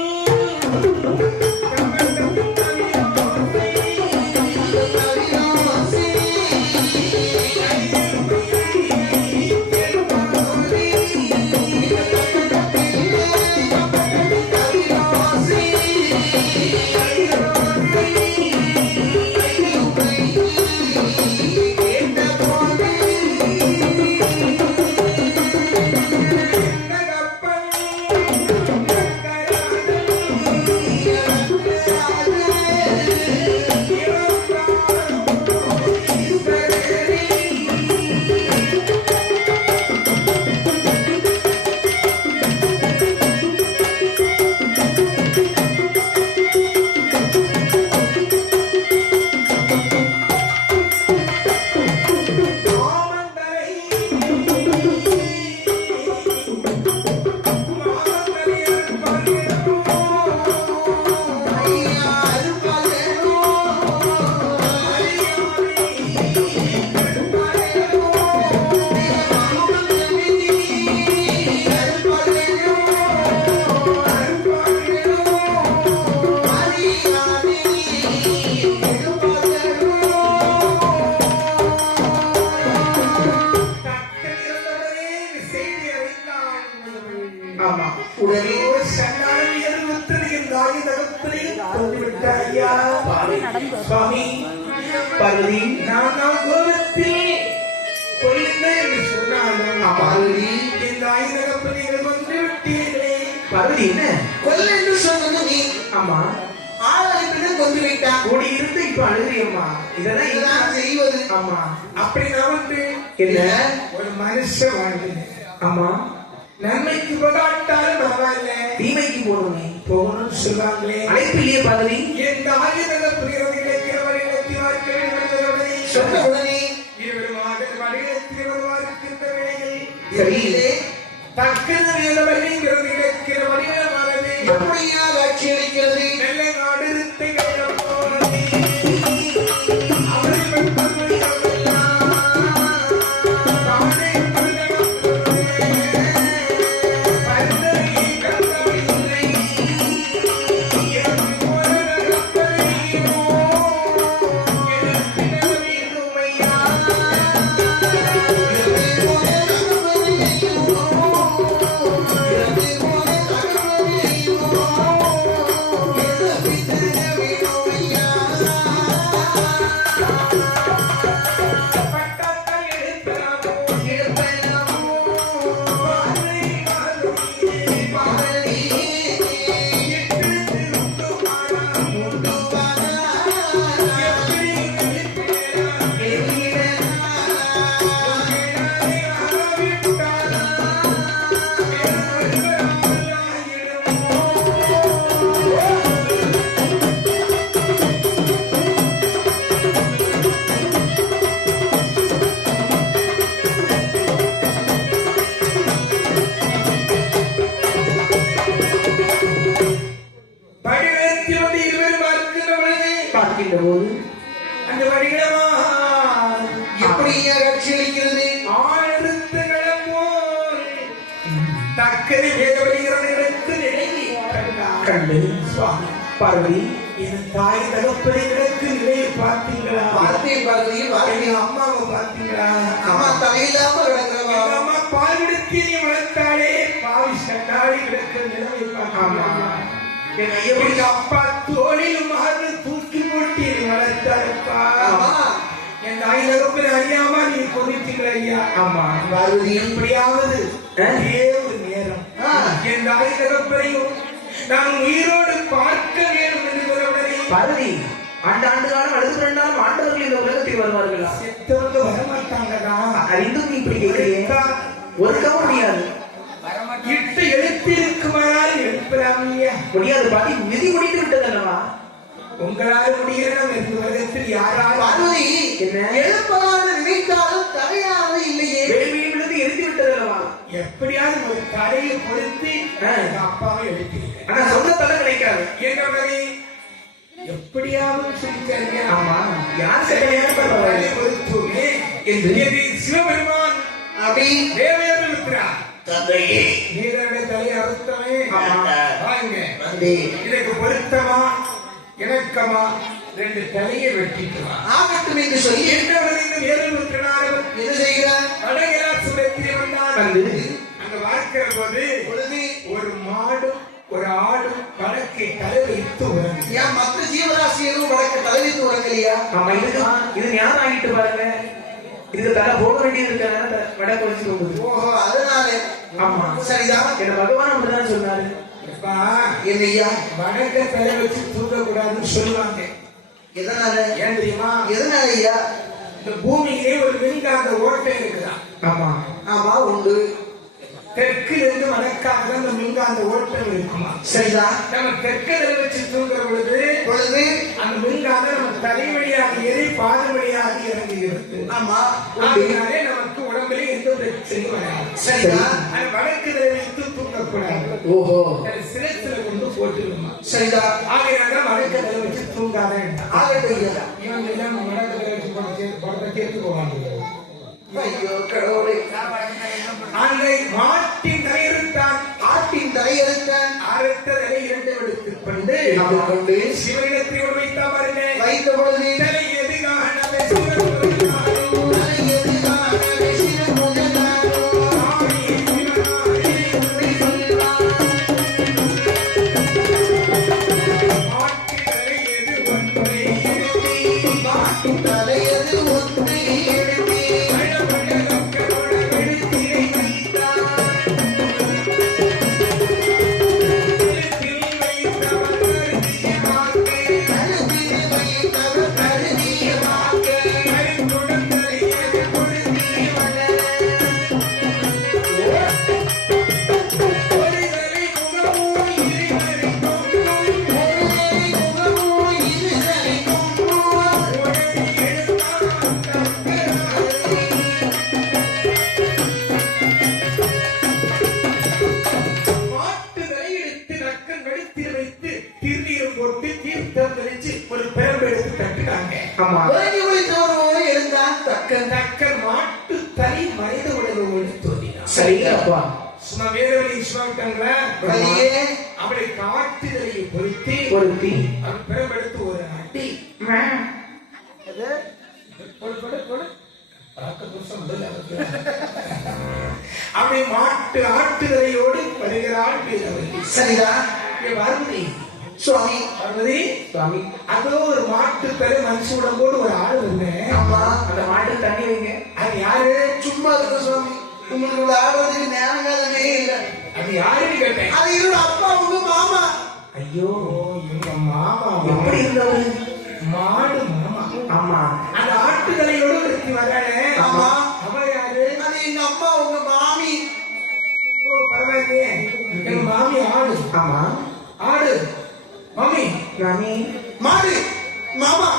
உடனே சுவாமி பார்வதி நான் கோபத்தில் கொல்லுங்கள் என்று சொன்னாலும் பார்வதி இந்த ஆயுதகப்பணிகள் வந்து விட்டீர்களே பார்வதி என்ன கொல்ல என்று சொன்னது நீ ஆமா ஆளாளுக்கு கொண்டு விட்டான் கூடி இருந்து இப்ப அழுகியம்மா இதெல்லாம் இதெல்லாம் செய்வது ஆமா அப்படி நான் வந்து என்ன ஒரு மனுஷ வாழ்வு ஆமா நன்மைக்கு போகாட்டாலும் பரவாயில்ல தீமைக்கு போகணுமே போகணும்னு சொல்லுவாங்களே அழைப்பு இல்லையே பார்வதி எந்த ஆயுதக புரிகிறவர்களை வாழ்க்கை விடுவதை சொன்ன உடனே இருவருமாக வடிவத்தில் வருவார்க்கின்ற வேளையில் வெளியிலே தக்கது வேதவரைங்கிறது இலக்கிற வடிவமானது எப்படியா காட்சி அளிக்கிறது நல்ல நாடு இருத்தை போனது அவரை பெற்றவர்கள் தானே பார்க்கின்ற போது அந்த வடிகளமா எப்படியா காட்சி அளிக்கிறது தக்கதை வேதவழிகிறவர்களுக்கு நினைவி கண்டு சுவாமி பார்வதி என் தாய் தகப்பதைகளுக்கு நிலையை பார்த்தீங்களா பார்த்தேன் பார்வதி எங்க அம்மாவை பார்த்தீங்களா அம்மா தலையில்லாம கிடக்கிறவா எங்க அம்மா பால் விடுத்தி நீ வளர்த்தாலே பாவி சண்டாடி கிடக்கிற நிலையை பார்த்தீங்களா எங்க அப்பா தோளில் மாறு தூக்கி போட்டு வளர்த்தாருப்பா ஆமா என் தாய் தகப்பன் அறியாம நீ கொதித்தீங்களா ஐயா ஆமா பார்வதி எப்படியாவது ஒரே ஒரு நேரம் என் தாய் தகப்பனையும் நான் உயிரோடு பார்க்க வேண்டும் என்று பார்வதி ஆண்டு காலம் அழுது பிறந்தாலும் ஆண்டவர்கள் இந்த உலகத்தில் வருவார்களா செத்தவங்க வரமாட்டாங்கடா அறிந்தும் நீ இப்படி கேட்கிறீங்க ஒருக்க முடியாது இட்டு எழுப்பியிருக்குமானால் எழுப்பலாமையா முடியாது பாதி விதி முடித்து விட்டது அல்லவா உங்களால் முடியணும் என்று உலகத்தில் யாரால் பார்வதி என்ன எழுப்பலான நினைத்தாலும் தடையானது இல்லையே வேள்வியில் எப்படியாவது ஒரு தலையை பொருத்தி எங்க அப்பாவை எடுத்தீங்க. ஆனா சொந்த தலை கிடைக்காது. ஏன் எப்படியாவது சொல்லிட்டாங்க. ஆமா, யார் தலையை பொருத்துமே என்று சிவபெருமான் அப்படி தேவையாக இருக்கிறார். தந்தையே நீங்களுடைய தலையை அறுத்தவே வாங்க. இதற்கு பொருத்தமா இணக்கமா 2 தலையை வெட்டிக்கலாம். ஆகட்டும் என்று சொல்லி என்ன செய்கிறார்? கடகராசுரத்திலே வந்தார். அங்க பார்க்கிற போது ஒரு மாடும் ஒரு ஆடும் வடக்கை தலை வைத்து உறங்கு. ஏன் மற்ற ஜீவராசியரும் வடக்க தலை வைத்து உறங்கலையா? ஆமா, இது ஞானம் ஆகிட்டு பாருங்க. இதுக்கு தலை போக வேண்டியது இருக்கிறதுனால வடக்கு வச்சு போகுது. ஓஹோ, அதனால. ஆமா, சரிதான். என்ன பகவான் அப்படிதான் சொன்னாரு. என்னையா வடக்க தலை வச்சு தூக்க கூடாதுன்னு சொல்லுவாங்க. எதனால? ஏன் தெரியுமா? எதனால ஐயா? இந்த பூமியிலே ஒரு மின்காந்த ஓட்டை இருக்குதான். ஆமா ஆமா, உண்டு. தெற்கிலிருந்து வடக்காக அந்த மின்காந்த ஓட்டம் இருக்குமா? சரிதான். நம்ம தெற்கில வச்சு தூங்குற பொழுது அந்த மின்காந்தம் நம்ம தலை வழியாக ஏறி பாத வழியாக இறங்குகிறது. ஆமா, அதனாலே நமக்கு உடம்புல எந்த பிரச்சனையும் வராது. சரிதான். அது வடக்கு வைத்து தூங்கக்கூடாது. ஓஹோ, சிரத்துல கொண்டு போட்டுருமா? சரிதான். ஆகையால வடக்கு வச்சு தூங்காத. ஆகட்டும். இவங்க எல்லாம் வடக்கு வச்சு படத்தை கேட்டு போவாங்க. ஐயோ கடவுளே. அன்றை மாட்டின் தலையிருத்தான். ஆட்டின் தலையெடுத்தான். அறுத்த தலை 2 எடுத்துக் கொண்டு சிவனிடத்தை வைத்தா பாருங்க. வைத்த பொழுது தலை எதுகாக நல்ல சிவன் மாட்டு தலை மனித உடலோடு தோன்றினார். சரியாப்பா. சும்மா வேதவழி சுவாமிட்டாங்களா? அவளை காட்டுதலை பொருத்தி அவன் பிறப்பெடுத்து ஒரு அடி அப்படி மாட்டு ஆட்டுதலையோடு வருகிறாள் வேதவழி. சரிதான். பார்வதி சுவாமி, பார்வதி சுவாமி, அதோ ஒரு மாட்டு தலை மனுஷ உடம்போடு ஒரு ஆடு இருந்தேன். ஆமா, அந்த மாட்டு தண்ணி வைங்க. அது யாரு? சும்மா இருக்க சுவாமி. உங்களுக்கு ஆடுறதுக்கு ஞானமே இல்லை. அது யாருன்னு கேட்டேன். அது என்னோட அப்பா, உங்க மாமா. ஐயோ, இவங்க மாமா எப்படி இருந்தவரு? மாடு மாமா. ஆமா, அந்த ஆட்டுதலையோடு ஒருத்தி வரானே. ஆமா, அவ யாரு? அது எங்க அம்மா, உங்க மாமி. ஓ, பரவாயில்லையே. எங்க மாமி ஆடு. ஆமா, ஆடு மாமி. மாமி மாடு மாமா.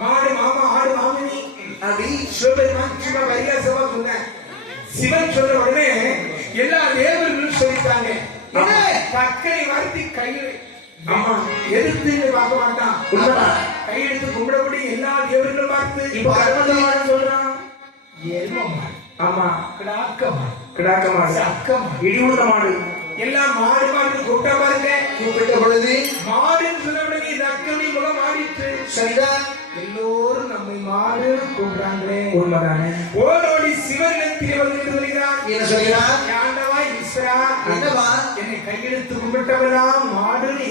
மாடு மாமா, ஆடு மாமி. அப்படி சிவபெருமான் சும்மா பரிகாசமா சொன்னேன். சிவன் சொல்ற உடனே எல்லா தேவர்களும் சொல்லிட்டாங்க. பக்கனை வார்த்தை கையில் எதிர்த்து பார்க்க மாட்டான். கையெடுத்து கும்பிடக்கூடிய எல்லா தேவர்களும் பார்த்து இப்ப கர்மதமான்னு சொல்றான். ஆமா, கிடாக்கமா அக்கமா இடிவுள்ள மாடு எல்லாம் மாடு மாடு கூப்பிட்ட பாருங்க. கூப்பிட்ட பொழுது மாடுன்னு சொன்ன உடனே இந்த அக்கனை முகம் மாறிட்டு. சரிதான். எல்லோரும் நம்மை மாடு கூப்பிடுறாங்களே. உண்மைதானே. ஓடோடி சிவனிடத்திலே வந்து வருகிறான். என்ன சொல்கிறான்? ஆண்டவா ஈஸ்வரா, என்னவா? என்னை கையெழுத்து கும்பிட்டவெல்லாம் மாடுன்னு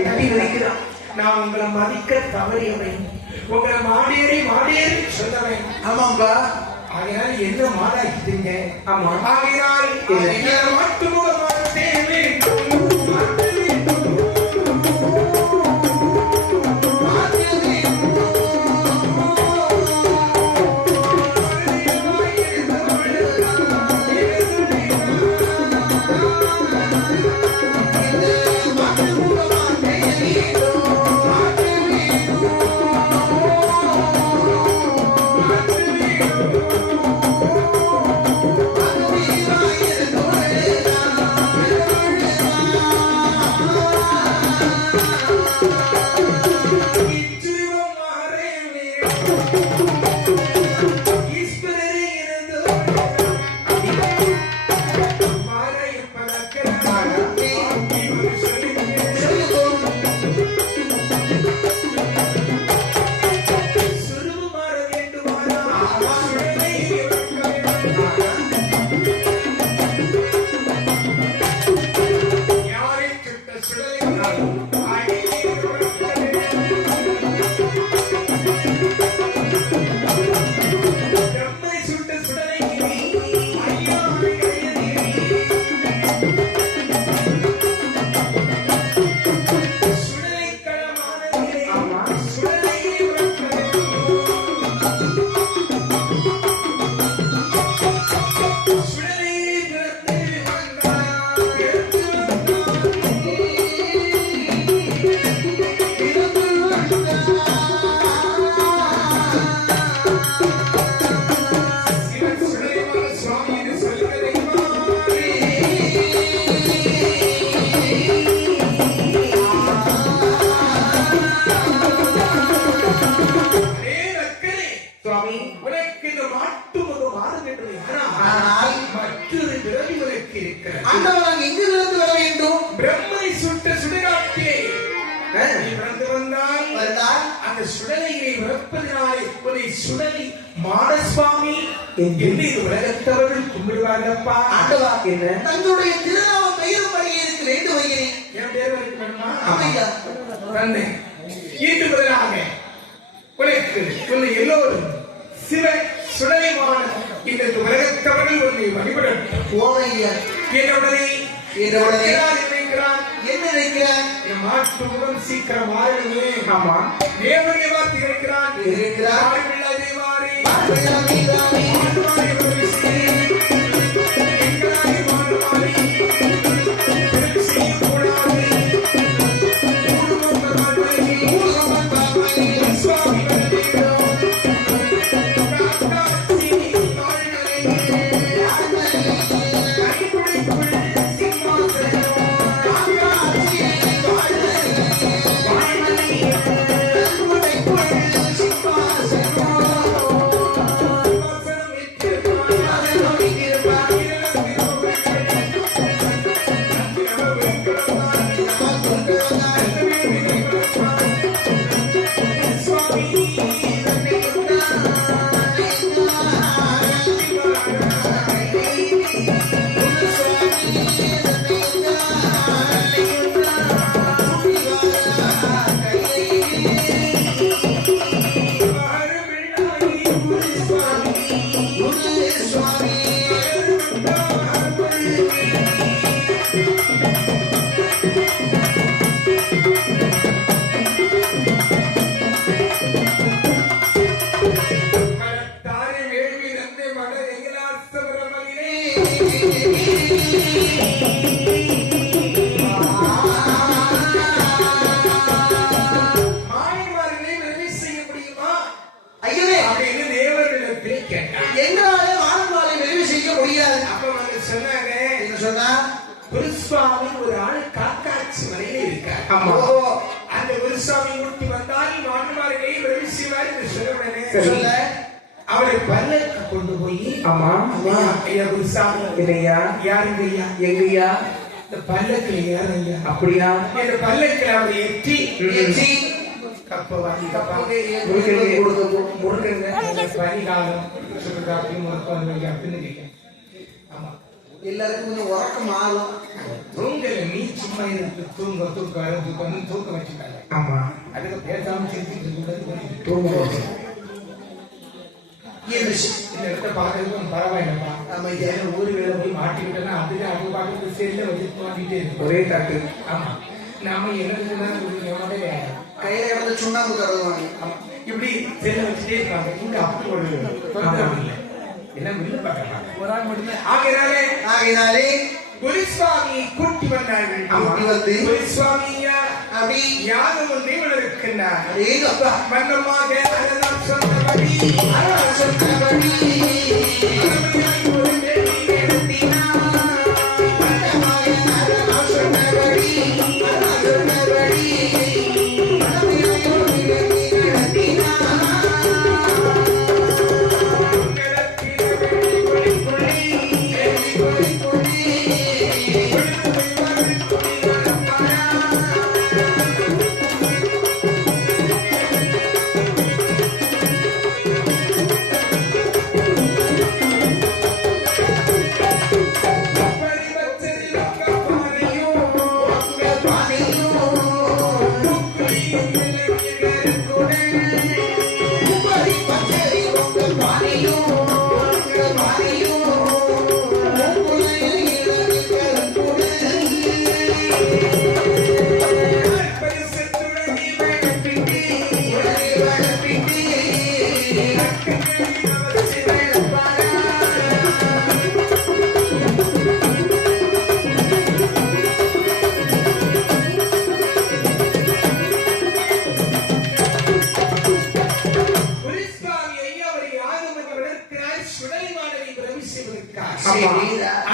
எட்டி வைக்கிறான். நான் உங்களை மதிக்க தவறியவன், உங்களை மாடேறி சொல்லவேன். ஆமாம்பா. ஆகையால் என்ன மாடாக்கிட்டீங்க? ஆமா, ஆகையால் மாட்டு மூலமாக தேவை மாட்டு சுட்ட சுடுகாட்டிலே நீ பிறந்து வந்தால் அந்த சுடலையை விறப்பதினாலே உன்னை சுடலை மாடசுவாமி என்று இது உலகத்தவர்கள் கும்பிடுவார்களப்பா. ஆண்டவா தங்களுடைய திருநாமம் பெயரும்படி எனக்கு வேண்டும் வைக்கிறேன். என் பேர் வைக்கணுமா? ஆமையா தந்தை இன்று முதலாக உனக்கு உன்னை எல்லோரும் சிவ சுடலைமான இந்த உலகத்தவர்கள் உன்னை வழிபடட்டும். ஓமையா என்னுடனே நினைக்கிறான் என்ன நினைக்கிறான்? என் மாட்டு முகம் சீக்கிரம் வாழவே. ஆமா தேவனை வார்த்தை இருக்கிறான் குருசுவாமி ஒரு ஆள் காக்காட்சி மலையில இருக்கார். அந்த குருசுவாமி ஊட்டி வந்தால் மாணவர்களை உதவி செய்வார் என்று சொல்ல அவரை பல்லக்கு கொண்டு போய் ஐயா குருசாமி இல்லையா யாருங்க ஐயா எங்கய்யா இந்த பல்லக்கு யாரையா அப்படியா இந்த பல்லக்கு அவரை ஏற்றி கப்ப வாங்கி முருகங்க பரிகாலம் அப்படின்னு ஆமா எல்லாருக்கும் கொஞ்சம் உறக்கம் ஆகும். தூங்கல நீ சும்மா இருக்கு தூங்க தூக்க வச்சுட்டாங்க. ஆமா அதுக்கு பேசாம சிரிச்சுட்டு தூங்க இந்த இடத்த பாக்குறதுக்கு பரவாயில்லப்பா. நம்ம ஊரு வேலை போய் மாட்டிக்கிட்டோம்னா அதுக்கு அவங்க பாட்டு செல்ல வச்சு மாட்டிக்கிட்டே இருக்கு ஒரே தாக்கு. ஆமா நாம எங்களுக்கு கையில கிடந்த சுண்ணாம்பு தருவாங்க. இப்படி செல்ல வச்சுட்டே இருக்காங்க. இங்க அப்படி ஒரு இல்லை எல்லாம் மில்லு பார்க்கலாம் ஒரு ஆள் மட்டும்தான். ஆகையினாலே குருசுவாமி கூட்டி வந்தார்கள். குருசுவாமியா அப்படி யாரும் ஒன்றே இருக்கின்றார். மன்னமாக அதெல்லாம் சொன்னபடி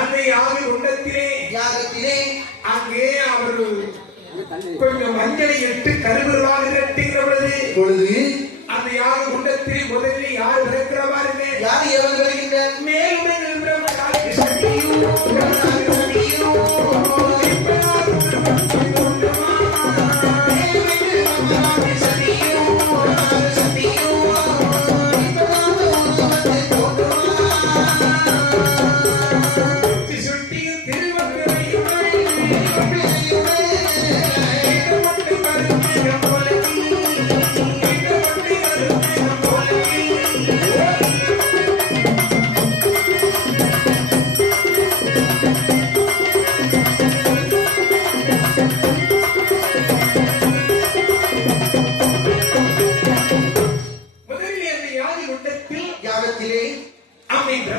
அந்த யாகத்திலே அங்கே அவர் கொஞ்சம் மஞ்சளை இட்டு கருவிருவாக கட்டுகிற பொழுது அந்த யாக குண்டத்திலே முதலில் யார் பிறக்கிறவாருங்க யார் எவன் வருகின்றார்? மேலுமே நின்றவர்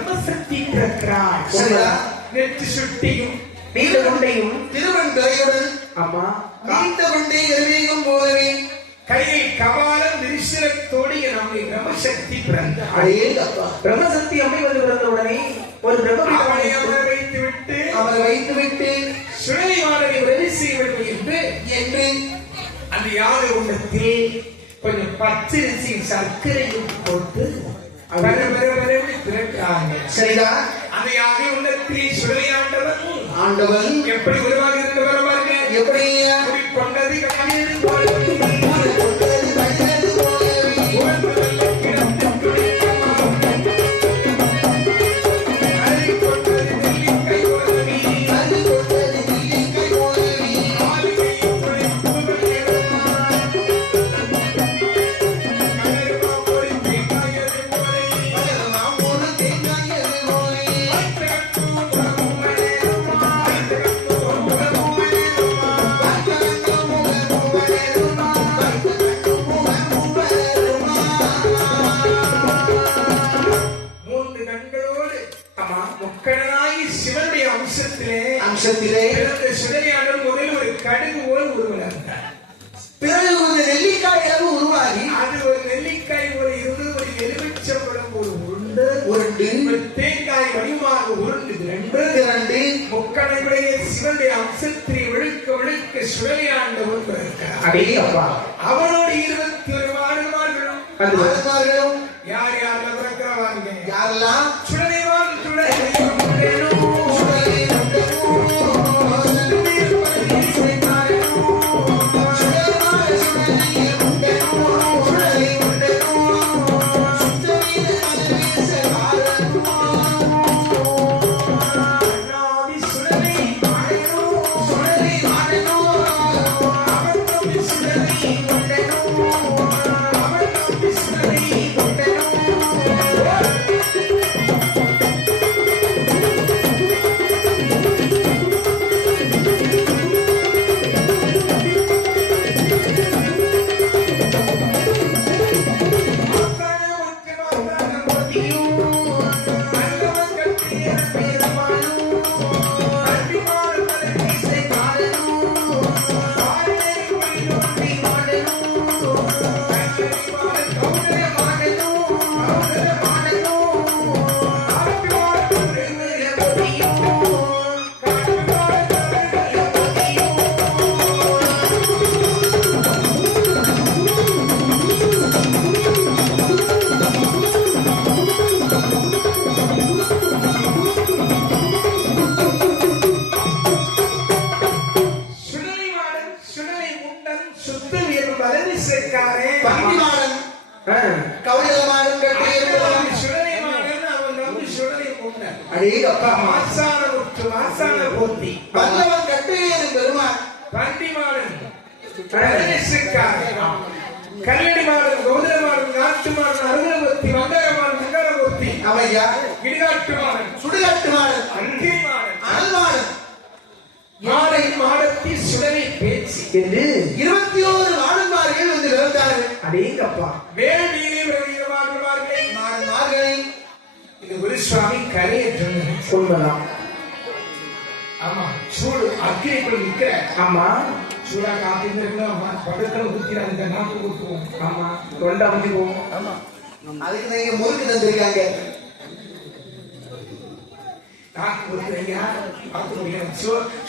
பிரம்மசக்தி பிறக்கிறாள். சரியா? நெற்றி சுட்டியும் நீண்ட கொண்டையும் திருவன் தலையுடன் ஆமா நீண்ட கொண்டே எருமையும் போலவே கையில் கபாலம் விரிசலத்தோடு நம்முடைய பிரம்மசக்தி பிறந்தாள். அடே அப்பா, பிரம்மசக்தி அம்மை வந்து பிறந்த உடனே ஒரு அவனை பிரம்ம அவரை வைத்துவிட்டு சுழலிமாறனை உதவி செய்ய வேண்டும் என்று அந்த யானை உள்ளத்தில் கொஞ்சம் பச்சரிசி சர்க்கரையும் போட்டு பிறக்கிறாங்க. சரிதா? அந்த யானை உள்ளத்தில் சுழலை ஆண்டவன் எப்படி உருவாக இருந்து வருவாங்க? எப்படி கொண்டது அம்சத்திலே சுடலையாண்டவர் முதலில் ஒரு கடுகு போல் உருவாகிறார். பிறகு ஒரு நெல்லிக்காய் அளவு உருவாகி அது ஒரு நெல்லிக்காய் போல இருந்து ஒரு எலுமிச்சம்பழம் ஒரு உருண்டு ஒரு தேங்காய் வடிவமாக உருண்டு இரண்டு முக்கடையுடைய சிவனுடைய அம்சத்திலே விழுக்க விழுக்க சுடலையாண்டவர் பிறக்கிறார். அடே அப்பா, அவனோடு 21 மாடுமார்களும் யார் யாரெல்லாம் பிறக்கிறவாங்க? யாரெல்லாம்? சுடலைவான் சுடலை வல்லவன் கட்டுவேன் பெருமான் பண்டிமாடன் கல்லடிமாடன் கௌதரமாடன் நாட்டுமாடன் அருகமூர்த்தி மந்தரமாடன் மங்களமூர்த்தி அவையா இடிகாட்டுமாடன் சுடுகாட்டுமாடன் அந்திமாடன் அல்மாடன் மாடை மாடத்தி சுடலை பேச்சு என்று 21 மாடன்மார்கள் வந்து பிறந்தார்கள். அடேங்கப்பா, வேறு வீரே மாடன்மார்களை இது குருசுவாமி கரையேற்று சொல்லலாம். ஆமா, சூடு அக்கினிக்குள் நிக்கிற ஆமா, சூடா காப்பி பக்கத்துல ஊத்திராங்க, நாக்கு ஊத்துவோம். ஆமா, தொண்டை அமைஞ்சு போவோம். ஆமா, அதுக்கு நீங்க முறுக்கு தந்திருக்காங்க. நாக்கு ஊத்துறீங்க பார்த்து முடியும்.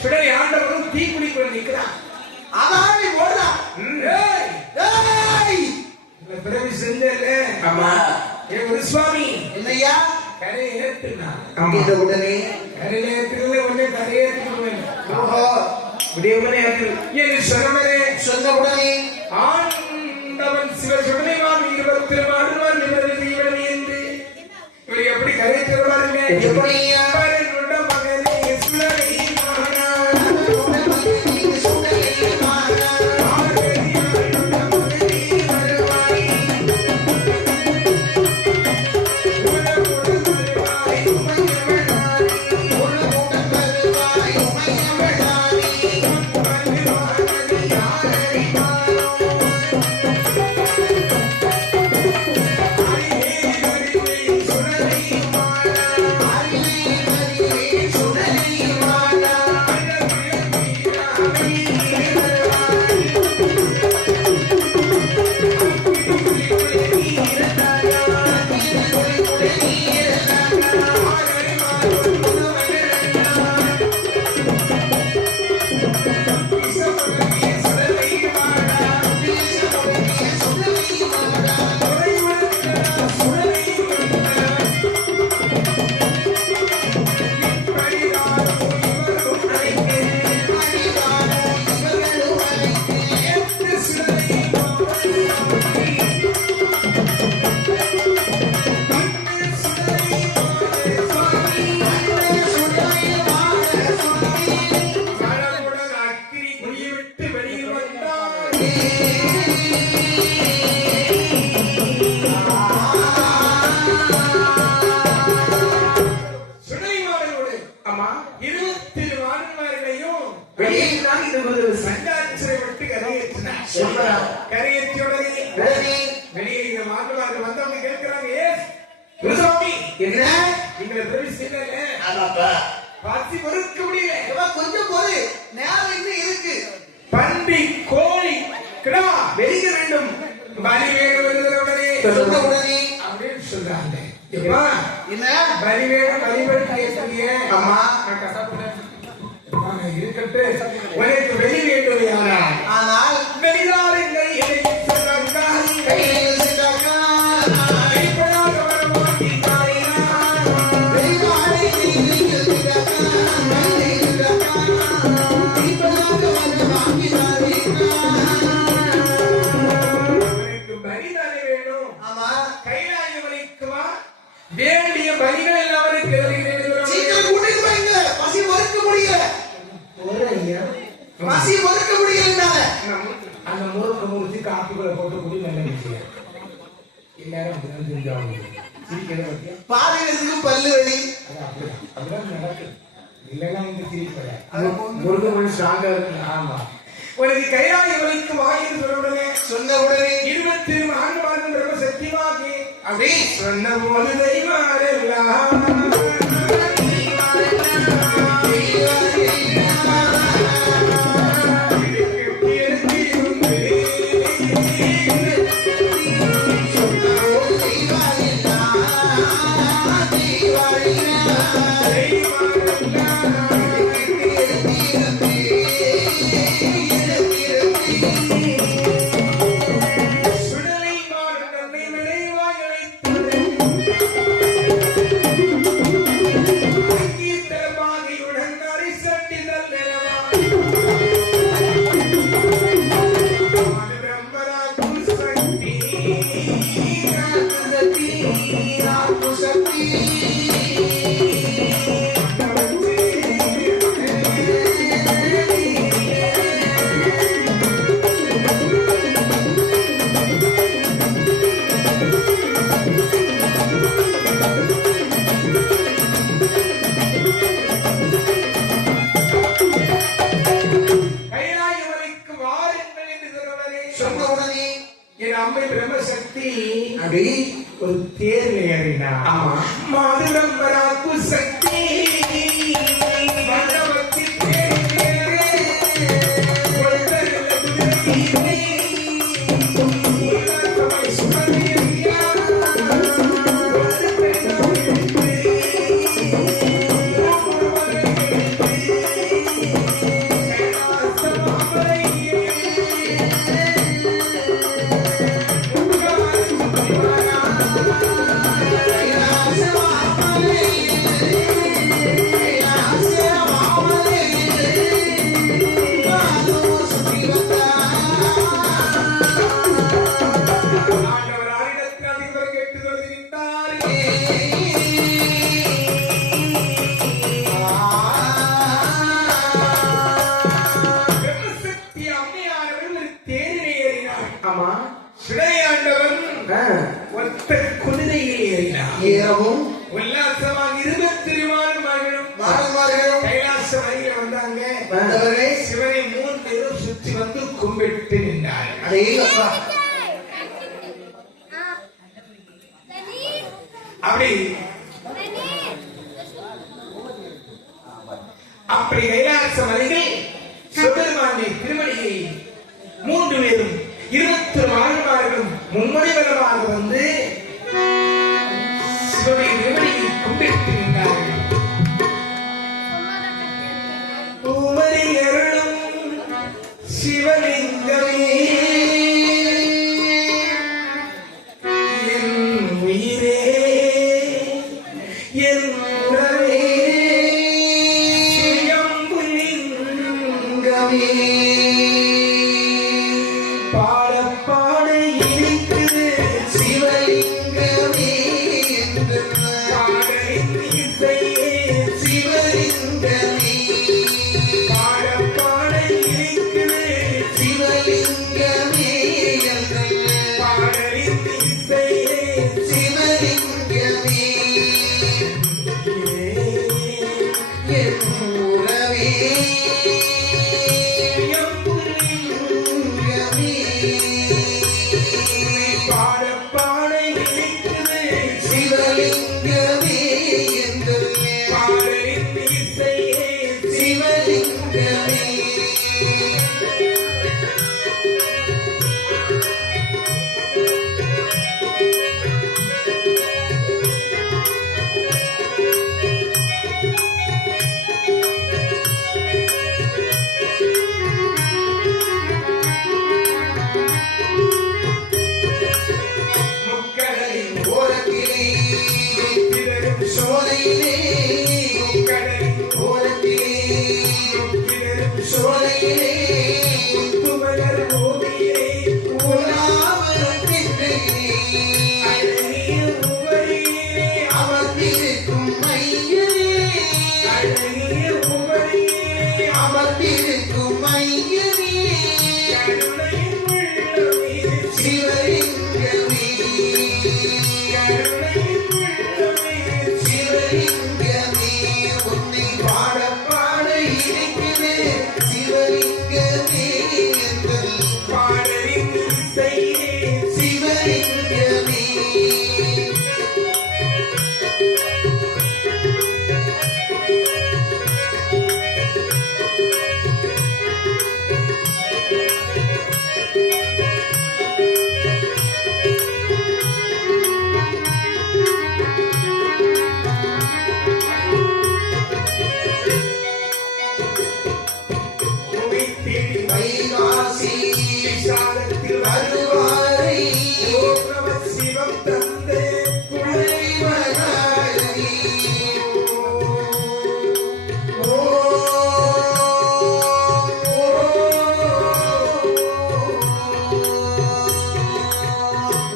சுடலை ஆண்டவரும் தீக்குடிக்குள் நிக்கிறான். அதானே ஓடுறா. பிறவி செஞ்சல. ஆமா, ஏ குருசுவாமி என்னையா கரை ஏற்றுனா உடனே கரையில ஏற்றுல உடனே கரையை ஏற்றுக்குவேன். ஓஹோ, விடியவனே ஏற்று என்று சொன்ன உடனே ஆண்டவன் சிவ சுடலைமான் 20 மாடுமான் இவரது இவரது என்று இவர் எப்படி கரையை தருவாருங்க? எப்படியா கொஞ்சம் போது நேரம் இன்னும் இருக்கு. பன்றி கோழி கிடா வெளிய வேண்டும் பலி வேண்டுவதே சொன்ன உடனே அப்படின்னு சொல்றாங்க. எப்பா என்ன பலி வேணும் பலிபடி கேட்கறியே? ஆமா. நான் கஷ்டப்பட்டேன். இருக்கட்டு உனக்கு வெளி வேண்டும் யாரா? ஆனால் வெளியார் இல்லை என்னை சொல்றாங்க கையில் சென்றாக்கா இப்படாக வர மாட்டீங்களா? வெளிவாரை நீங்கள் சென்றாக்கா கையில் சென்றாக்கா இப்பதாக வந்து வாங்கினாரேக்கா. உனக்கு பலிதானே வேணும். ஆமா. கைலாய வலிக்கு வா வேண்டிய பலிகள் எல்லாம் அவருக்கு சீக்கிரம் கூட்டிட்டு போய்ங்க. பசி மறுக்க முடியல. பசி மறுக்க முடியலனால அந்த முறுக்கு முறிச்சு காப்பிக்குள்ள போட்டு குடி நல்ல விஷயம். எல்லாரும் அப்படிதான் செஞ்சாங்க. சிரிக்கிறத பத்தியா பாதைகளுக்கு பல்லு வலி. அப்படிதான் நடக்குது. இல்லைன்னா இந்த சிரிப்பட முருக மொழி ஸ்ட்ராங்கா இருக்கு. ஆமா உனக்கு கைலாய வலிக்கு வாங்கி சொல்லுடனே சொன்ன உடனே 24 ஆண்டு ரொம்ப சத்தியமாகி அப்படி சொன்ன போது தெய்வம் ஒரு தேர்வு ஏறினா மாதுளம்பராக்கு சக்தி மண்டபத்தி ஒத்த குதிரையில் ஏறினார். உல்லாசமாக 24 மாதங்களும் கைலாச வழியில் வந்தாங்க. சிவனை 3 பேரும் சுற்றி வந்து கும்பிட்டு நின்றார். அப்படி கைலாச மலையில் சிவபெருமானுடைய திருவடியை 3 பேரும் 21 ஆழ்வார்களும் மும்மணிவரமாக வந்து சிவனுடைய திருவடியை கொண்டிருக்கின்றார்கள். உமரி அருளும் சிவலிங்கமே என் உயிரே என் உறவே சுயம்புலிங்கமே பாட பாட இனிக்குது சிவலிங்கமே என்று பாடலின் இசையே சிவலிங்கமே பாட பாட இனிக்குது சிவலிங்கமே என்று பாடலின் இசையே சிவலிங்கமே என் உறவே பாட பாட இனிக்குது சிவலிங்கமே என்று பாடலின் இசையே சிவலிங்கமே முக்கடலின் ஓரத்திலே திரளும் சோலையிலே கடலின் ஓரத்திலே திரளும் சோலையிலே புமலர் ஓவியே உலாவரும் பின்னையிலே அழகிய உவரியே அமர்ந்திருக்கும் மையனே அழகிய உவரியே அமர்ந்திருக்கும் மையனே கருணையின் உள்ளமே சிவலிங்கமே கருணையின் உள்ளமே சிவலிங்கமே உன்னை பாட பாட இருக்கிறே சிவலிங்கமே என்பது பாடலின் இசையே சிவலிங்கமே உமை தேடி வைகாசி விசாலத்தில் வருவாரை ஓர்ணவ சிவம் தந்தே உழைவனாரி ஓ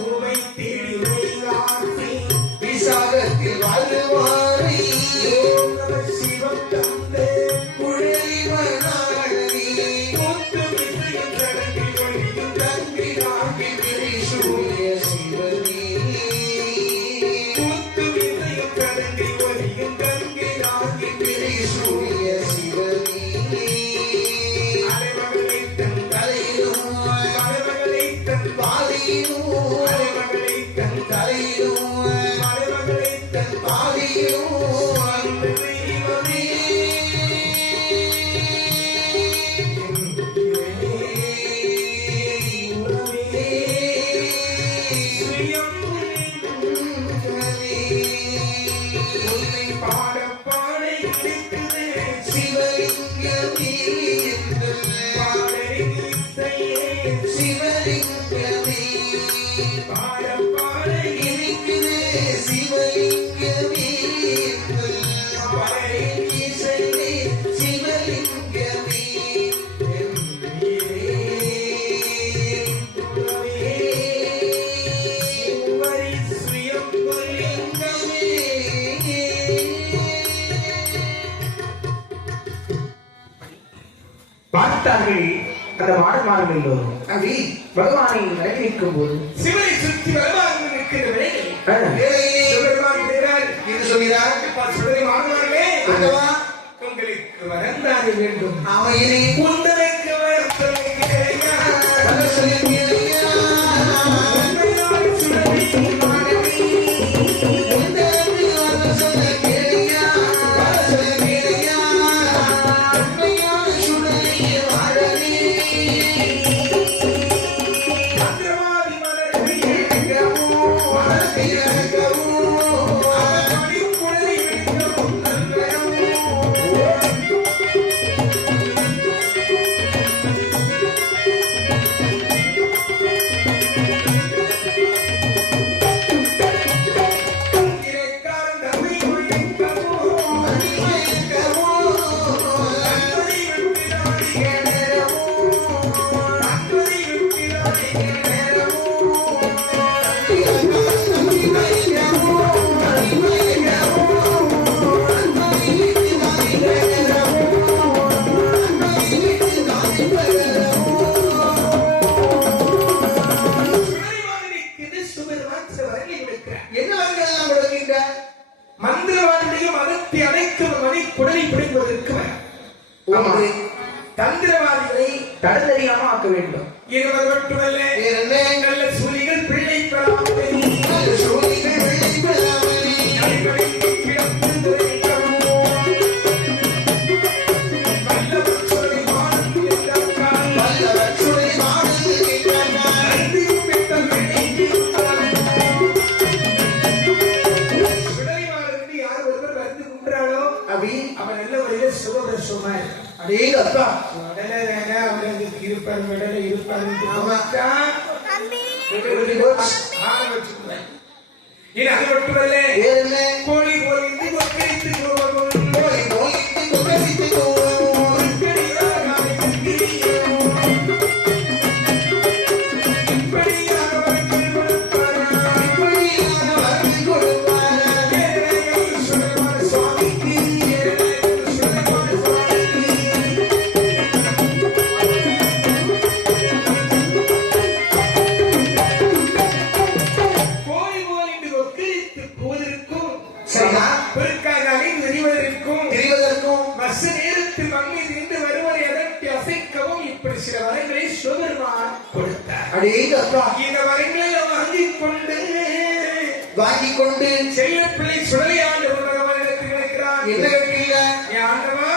உமை தேடி வைகாசி விசாகத்தில் வருவாரை ஓர்ணவ சிவம் தந்தே உழைவனாரி முத்து விசையும் கடலில் ஒளியும் தங்கினாகி சூரிய சிவனே முத்து விசையும் கடலில் ஒளியும் தங்கினாகி சூரிய சிவனே அலைமகளை தன் தலையிலும் மலைமகளை தன் பாதியும் அலைமகளை தன் தலையிலும் மலைமகளை தன் பாதியும் அந்த தெய்வமே உன்னை பாட பாட இருக்குது சிவலிங்கமே என்று பாடலின் இசையே சிவலிங்கமே பாட பாட இருக்கிறே சிவலிங்கமே என்று பாடலின் இசையே சிவலிங்கமே உவரி சுயம்புலிங்கமே பார்த்தார்கள் அந்த மாடமார்கள் எல்லோரும் அடி பகவானை விலகி நிற்கும் போது சிவனை சுற்றி வருவாங்க நிற்கிற வேளையில் வேலையே சிவபெருமான் தேவர் இது சொல்கிறார் சிவனை மாணவர்களே ஆண்டவா உங்களுக்கு வரந்தாரு வேண்டும் அமையனே உங்களுக்கு வரத்தலையா வர சொல்லுகிறீயா உண்மையான சுடலை மாணவி உந்தரத்து வர சொல்லுகிறீயா வர சொல்லுகிறீயா உண்மையான சுடலையே வாழ இல்லாம ஆக்க வேண்டும். 20 மட்டுமல்ல, நல்ல சூழிகள் பிள்ளை பெறாமல் அவன் நல்ல வழியில சுகபிரசமாய் அடே அப்பா உடனே அவனுக்கு இருப்பார் உடனே இருப்பார் இது அது மட்டுமல்ல, கோழி போலிந்து கொக்கரித்து போவோம், கோழி போலிந்து கொக்கரித்து போவோம், இப்படியாக அவர்கள் கொடுப்பாரா, சுடமான சுவாமிக்கு சில வரங்களை சிவபெருமான் கொடுத்தார். இந்த வரங்களை வாங்கிக் கொண்டு செல்ல பிள்ளை சுடலை ஆண்டவரிடத்தில் இருக்கிறார். என்ன கேட்கிறீங்க? ஆண்டவா,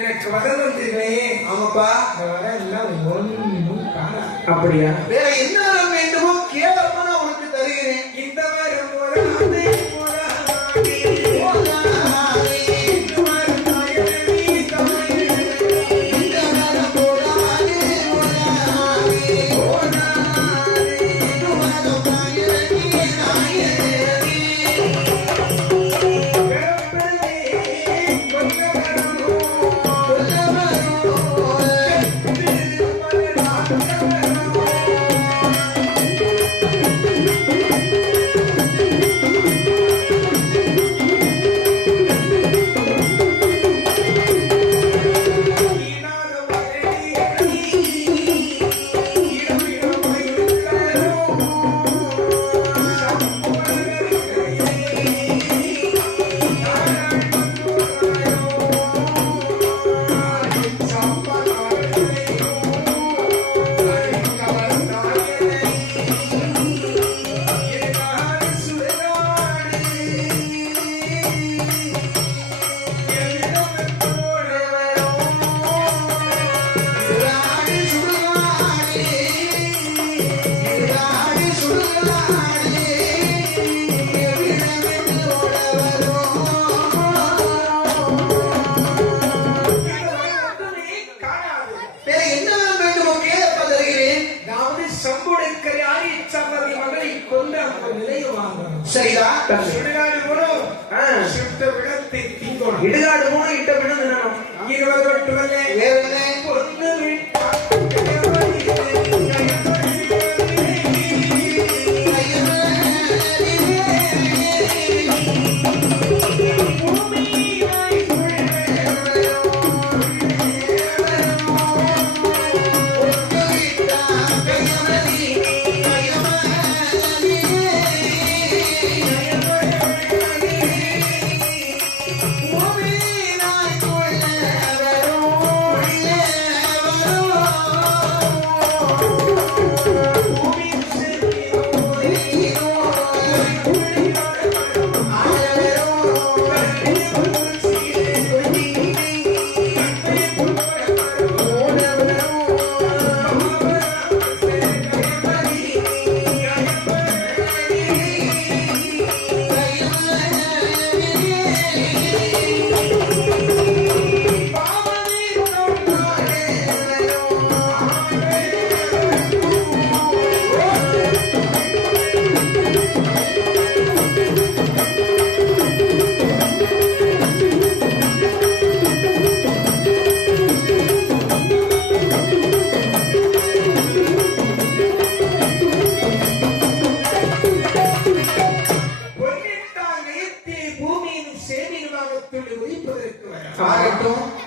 எனக்கு வரம் வந்தீர்களே. ஆமாப்பா, இந்த வரம் எல்லாம் ஒன்றும் காணாது. அப்படியா? வேற என்ன வரம் வேண்டுமோ கேளப்பா, நான் உனக்கு தருகிறேன். இந்த வரம் போராதே போராதே இடுகாடு போன இட்ட விடும் 20 மட்டுமல்ல, பொண்ணு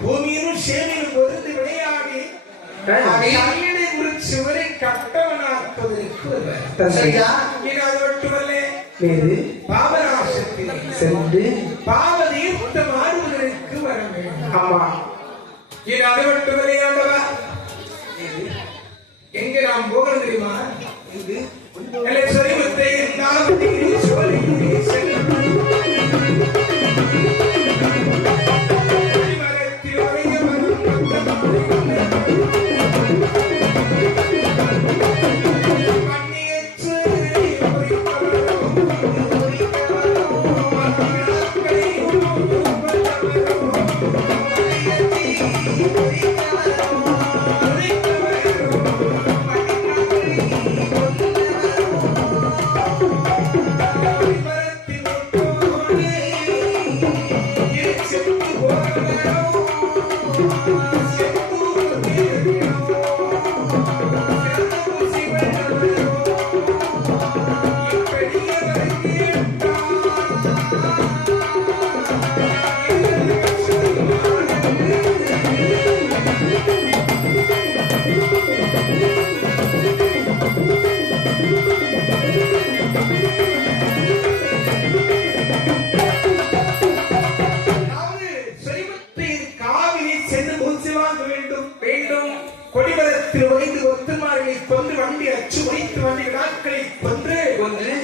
பூமியிலும் சேமியிலும் பொருந்து விளையாடி சுவரை கட்டவனாக்குவதற்கு பாபநாசத்தில் சென்று பாவதீர்த்தம் ஆடுவதற்கு வர வேண்டும். ஆமா, இது அது மட்டும் விளையாடவா? நாம் போகிறது தெரியுமா? சொரிமுத்தை கொடிமரத்தில் வைத்து ஒத்துமார்களை கொன்று வண்டி அச்சு வைத்து வண்டி விழாக்களை கொன்று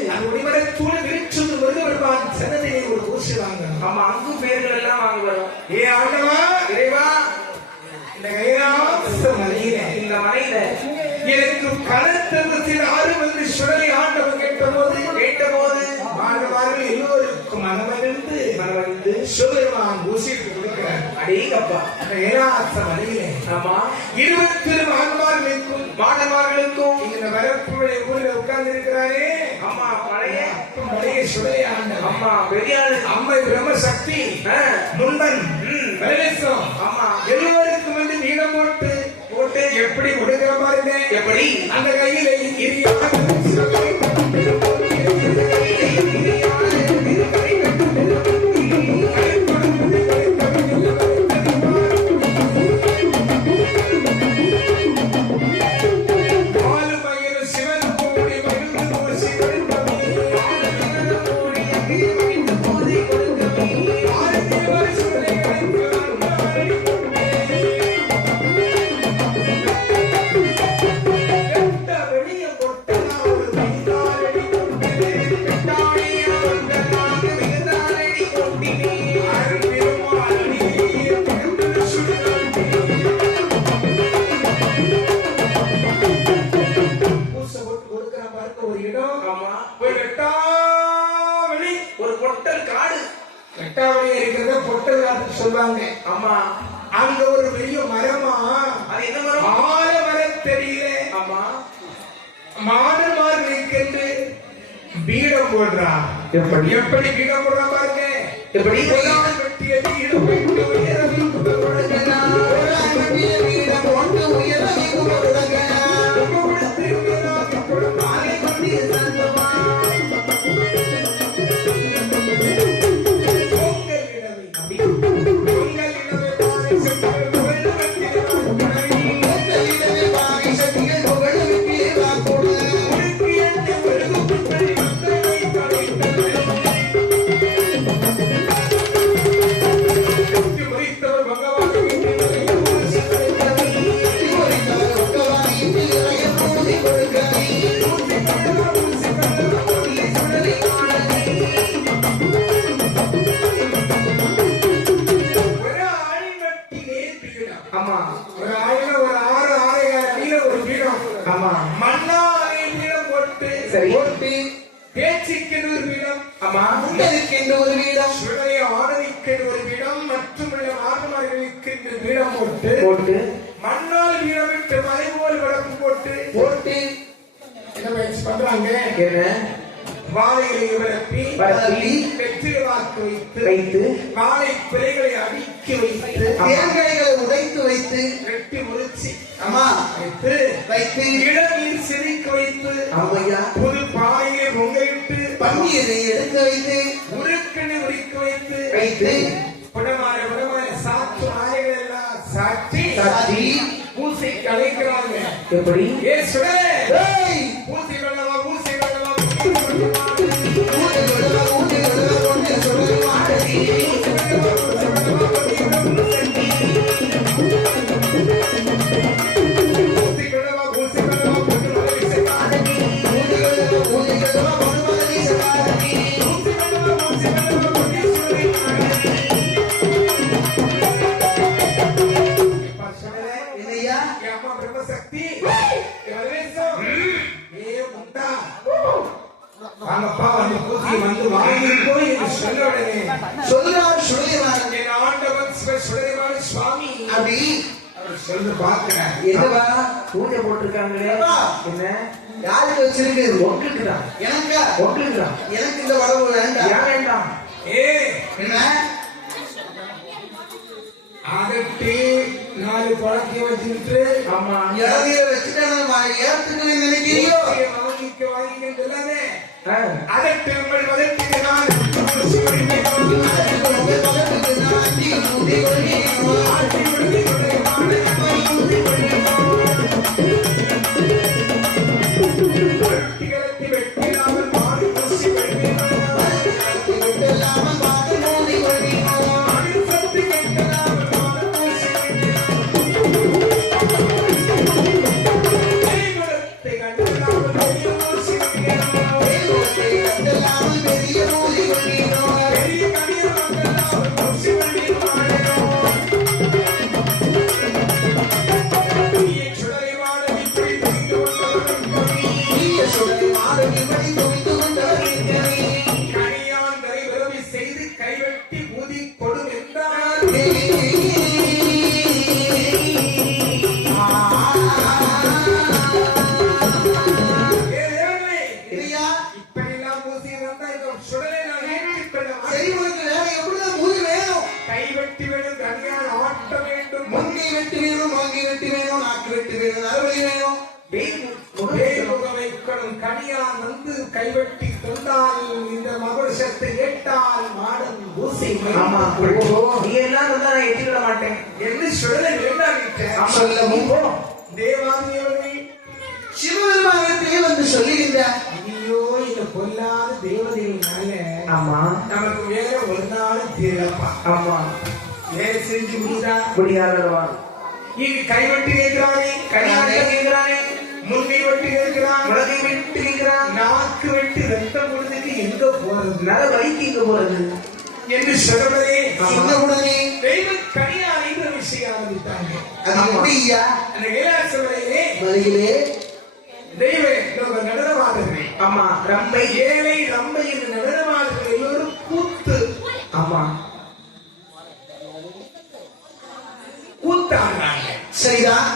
அந்த கொடிமரத்தூள் விரிச்சொன்று வருது வருவான் சன்னதியை ஒரு ஊசி வாங்க. ஆமா, அங்கு பேர்கள் எல்லாம் வாங்க வரும். ஏ ஆண்டவா, இறைவா, இந்த கைலாச மலையில இந்த மலையில எனக்கு கலத்தத்தில் ஆறு வந்து சுடலை ஆண்டவன் கேட்டபோது மாணவர்கள் எல்லோருக்கும் மனமறிந்து சிவபெருமான் ஊசிட்டு கொடுக்கிறார். அடேங்கப்பா, கைலாச மலையில ஆமா 20 மாணவர்களுக்கும் இந்த வரப்புடைய ஊரில் உட்கார்ந்து இருக்கிறாரே. ஆமா, பழைய சுடலை ஆண்டவன். ஆமா, பெரிய அம்மை பிரம்மசக்தி முன்பன் பரமேஸ்வரம். ஆமா, எல்லோருக்கும் வந்து வீடம் போட்டு எப்படி கொடுக்கிற பாருங்க. எப்படி அந்த கையில சொல்வாங்க. ஆமா, அங்க ஒரு பெரிய மரமா, அது என்ன மரம்? ஆலமரம் தெரியல. ஆமா, மாணவர்களுக்கு பீடம் போடுறா. எப்படி பீடம் போடுறா பாருங்க. எப்படி வெட்டிய பீடம் போட்டு உயரம் கொடுக்கலாம். மண்ணால் வீரமிட்டு மலை போல் வளர்ப்பு போட்டு என்ன பயிற்சி பண்றாங்க. வாழைகளை வளர்ப்பி வெற்றிலை வாக்கு வைத்து வாழை பிள்ளைகளை அடுக்கி வைத்து தேங்காய்களை உடைத்து வைத்து வெட்டி முறிச்சி ஆமா வைத்து இளநீர் சிரிக்க வைத்து ஆமையா புது பானையை பொங்கலிட்டு பன்னீரை எடுக்க வைத்து உருக்கணி உரிக்க வைத்து புடமாற சாத்து ஆலைகள் எல்லாம் சாட்சி பூசை கலைக்கிறாங்க. எப்படி பூசை வெள்ளவா பூசை வெள்ளவா பூசை வெள்ளவா அங்கே போய் என்று சொன்ன உடனே சொல்றார் சுடலைமான். என் ஆண்டவன் சுடலைமான் சுவாமி அப்படி அவர் சொல்லு பார்க்கிறேன். என்னவா பூஜை போட்டிருக்காங்களே அப்பா, என்ன யாருக்கு வச்சிருக்கு? ஒன்றுக்குதான் எனக்கா? ஒன்றுக்குதான் எனக்கு இந்த உடம்பு வேண்டாம். ஏன் வேண்டாம்? என்ன அதட்டு 4 பழக்கி வச்சுட்டு ஆமா இறதியில வச்சுட்டு நான் ஏத்துக்கவே நினைக்கிறியோ? வாங்கிக்க சொல்லாதே. ஆ. அதட்டு உங்கள் வதட்டு நான் கனியான் வந்து கைவெட்டி கொண்டால் இந்த மகுடத்தை ஏட்டால் மாடன் பூசை ஆமா நீ எல்லாம் இருந்தா நான் எட்டிவிட மாட்டேன் என்று சுடலை வேண்டாம் சொல்லவும் தேவாதியவர்கள் சிவபெருமானத்தையே வந்து சொல்லுகின்றார். ஐயோ இந்த பொல்லாத தேவதையினால ஆமா நமக்கு வேற ஒரு நாள் தீரப்பா. ஆமா வேலை செஞ்சு முடியுதா முடியாதவா இங்கு கைவெட்டி கேட்கிறானே, கனியான் கேட்கிறானே, முன்கை வெட்டி கேட்கிறான், முழங்கை வெட்டி கேட்கிறான், நாக்கு வெட்டி ரத்தம் கொடுத்துட்டு எங்க போறது நர வலிக்கு இங்க போறது என்று சொல்றதே சொன்னவுடனே தெய்வ கனியானை விஷயம் ஆரம்பித்தாங்க. அது எப்படியா? அந்த கைலாசமலையிலே மலையிலே தெய்வ நடனமாடுகள். ஆமா ரம்பை ஏழை ரம்பை என்று நடனமாடுகள் எல்லோரும் கூத்து. ஆமா கூத்தாடுறாங்க. சரிதான்.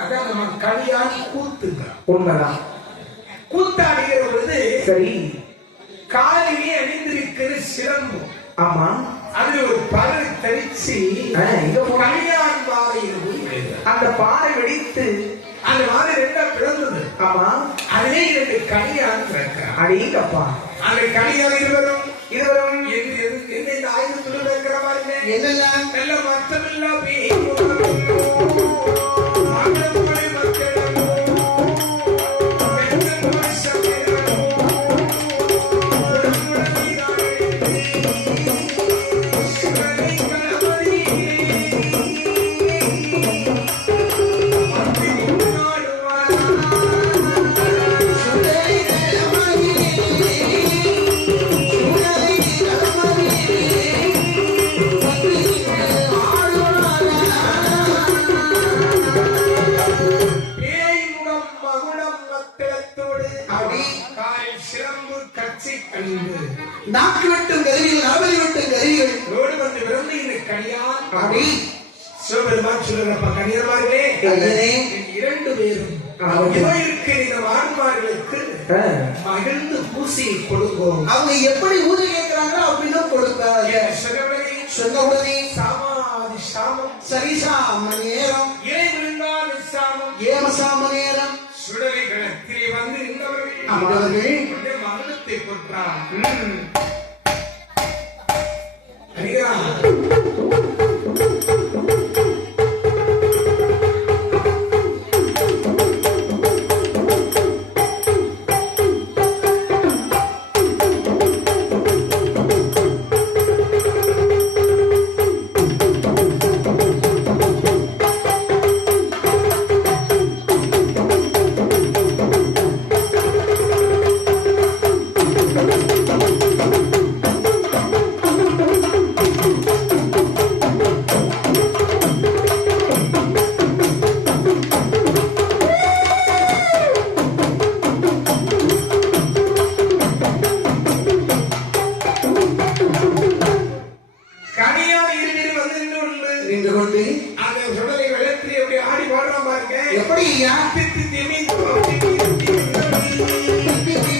அதான் நம்ம கனியான் கூத்துங்க. உண்மைதான். கூத்தாடுகிற பொழுது சரி காலிலே அணிந்திருக்கிற சிலம்பு, ஆமா அது ஒரு பறவை தரிச்சு கனியான் பாறையில் போய் விழுது. அந்த பாறை வெடித்து அந்த மாதிரி ரெண்டா பிறந்தது. ஆமா அதிலே 2 கனியான் பிறக்கிறான். அடேங்கப்பா அந்த கனியான் இருவரும் இருவரும் எந்த ஆயுதத்துடன் இருக்கிற மாதிரி என்னங்க? நல்ல மற்றமில்லா நாக்கு வெட்டும் கருவிகள், நரபலி வெட்டும் கருவிகள் வந்து பிறந்து இந்த கனியான் அப்படி சிவபெருமான் சொல்லுறப்ப கனியர்மார்களே, கனியரே, 2 பேரும் இருக்கிற இந்த ஆண்மார்களுக்கு மகிழ்ந்து பூசியை கொடுக்கும். அவங்க எப்படி ஊதி கேட்கிறாங்களோ அப்படின்னு கொடுப்பாங்க. சொன்ன உடனே சாமாதி சாமம் சரிசாம நேரம், இறைவிருந்தான சாமம் ஏமசாம நேரம் சுடலை களத்திலே வந்து நின்றவர்கள் அவர்கள் மரணத்தை கொற்றான். தித்தி திமி திமி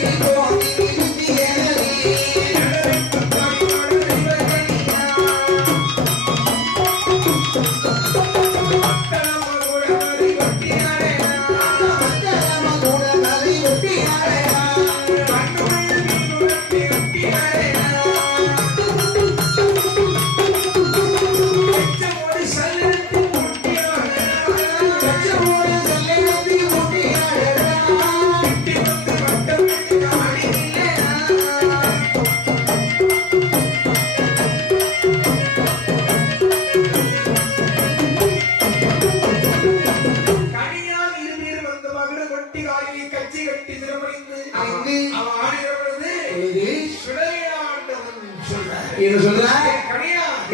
என்ன சொல்ற?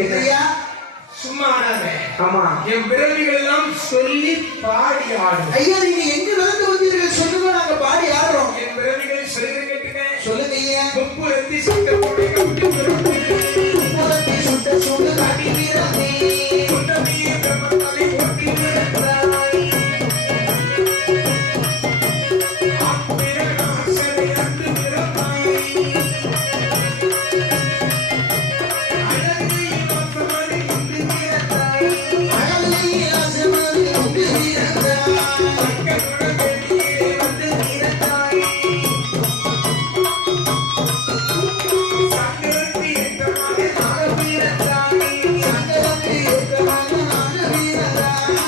என்னையா சும்மா ஆமா என் பிறவிகள் எல்லாம் சொல்லி பாடி ஆடும். ஐயா நீங்க எங்க விளக்கு வந்தீர்கள் சொல்லுங்க, நாங்க பாடி ஆடுறோம். என் பிறவிகளை சொல்லுங்க கேட்டுங்க. சொல்லுங்க ஐயா. முப்புரத்தி சுட்ட போட்டு முப்புரத்தி சுட்ட சுடு காட்டி வீரனே உன்னதிய பிரம்மத்தாலே ஓட்டி விடுகிறாய். ஆப்பிரகாசனை அன்று பிறந்தாய். அழகை வாசமதி இன்று பிறந்தாய். அழகை ஆசமதி உண்டு வீரனாய். அக்ககுண வெளியே வந்து பிறந்தாய். சங்கரத்தி எத்தமாக நாக பிறந்தாய். சங்கரத்தை ஏற்றமாக நாக வீரனாய்.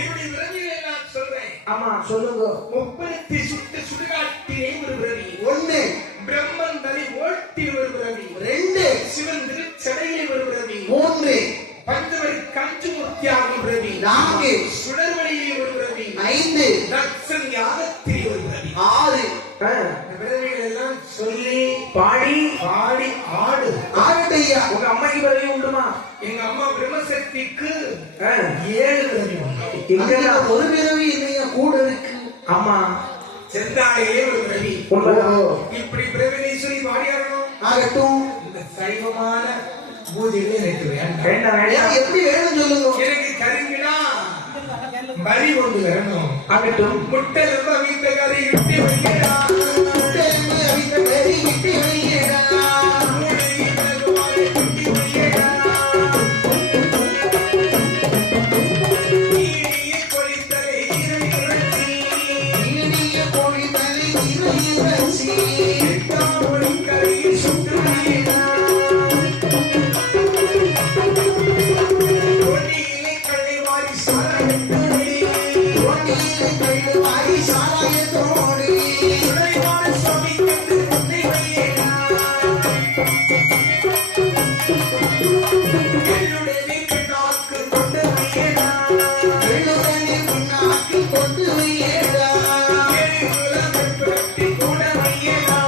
என்னுடைய பிறவிகளை நான் சொல்றேன். ஆமா சொல்லுங்க. முப்பத்தி சுட்டு சுடுகாட்டிலே ஒரு பிறவி. ஒண்ணு பிரம்மன் தலை ஓட்டி ஒரு பிறவி. ரெண்டு சிவன் திருச்சடையிலே ஒரு பிறவி. மூன்று பஞ்சவர் கஞ்சுமுத்தியாக ஒரு பிறவி. நான்கு சுடர்வழியிலே ஒரு பிறவி. ஐந்து தட்சன் யாகத்திலே ஒரு பிறவி. ஆறு இந்த பிறவிகள் எல்லாம் சொல்லி பாடி பாடி ஆடு. ஆகட்டையா. உங்க அம்மைக்கு பிறகு உண்டுமா? எங்க அம்மா பிரம்மசக்திக்கு 7 பிறவி உண்டு. இங்க ஒரு பிறவி இல்லையா கூட இருக்கு. ஆமா செந்தாயிலே ஒரு பிறவி. இப்படி பிறவினை சொல்லி பாடி ஆடணும். ஆகட்டும். இந்த சைவமான பூஜையிலே எனக்கு வேண்டாம். வேண்டாம் எப்படி வேணும் சொல்லுங்க. எனக்கு கருங்கினா வரி கொண்டு வரணும். ஆகட்டும். முட்டை ரொம்ப வீட்ட கறி விட்டு வைக்கிறா. முட்டையிலிருந்து அவித்த கறி விட்டு வைக்கிறா. மூளையை மெதுவாக குட்டி வைக்கிறா. நீடிய கொளித்தலை இறை இறைச்சி. நீடிய கோழி தலை இறை இறைச்சி. எட்டாமொழி கறியில் சுட்டு வைக்கிறா. கொடியிலே கள்ளை வாரி சாராயத்தோடு. கோடியிலே கள்ளு வாரி சாராயத்தோடு. சுடலைவாழ சுவாமி கண்டு முன்னை வைக்கிறா. என்னுடைய பின்னாக்கு கொண்டு வைக்கிறா. வெள்ளுடனே புண்ணாக்கி கொண்டு வைக்கிறா. ஏழு குலத்தை கூட வைக்கிறா.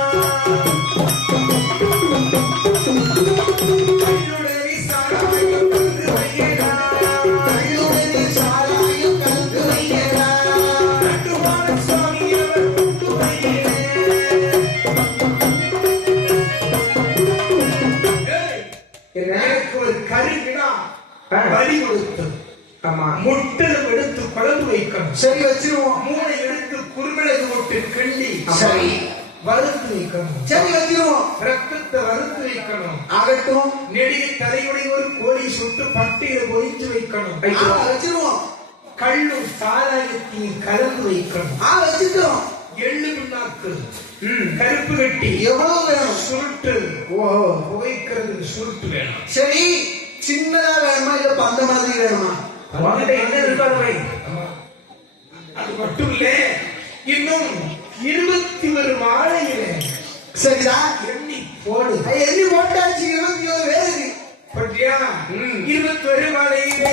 என்னுடைய சாராயம் கொண்டு வைக்கிறா. வெள்ளுடனே சாராயம் கலந்து வைக்கிறா. நட்டுவாழ சுவாமி அவர் கொண்டு வைக்கிறா. எனக்கு ஒரு கருவினா பலி கொடுத்து ஆமா முட்டலும் எடுத்து குழம்பு வைக்கணும். சரி வச்சிருவோம். மூளை எடுத்து குறுமிளகு போட்டு கிண்டி சரி வறுத்து வைக்கணும். சரி வச்சிருவோம். ரத்தத்தை வறுத்து வைக்கணும். ஆகட்டும். நெடிய தலையுடைய ஒரு கோழி சுட்டு பட்டியல பொறிச்சு வைக்கணும். வச்சிருவோம். கள்ளும் சாராயத்தையும் கலந்து வைக்கணும். வச்சுட்டோம். எள்ளு பின்னாக்கு கருப்பு கட்டி எவ்வளவு வேணும்? சுருட்டு ஓஹோ புகைக்கிறது சுருட்டு வேணும். சரி சின்னதா வேணுமா இல்ல அந்த மாதிரி வேணுமா? என்ன இருப்பாரு? அது மட்டும் இல்ல, இன்னும் 21 மாலையில சரிதா எண்ணி போடு. எண்ணி போட்டாச்சு. 21 வேறு பட்டியா? 21 மாலையில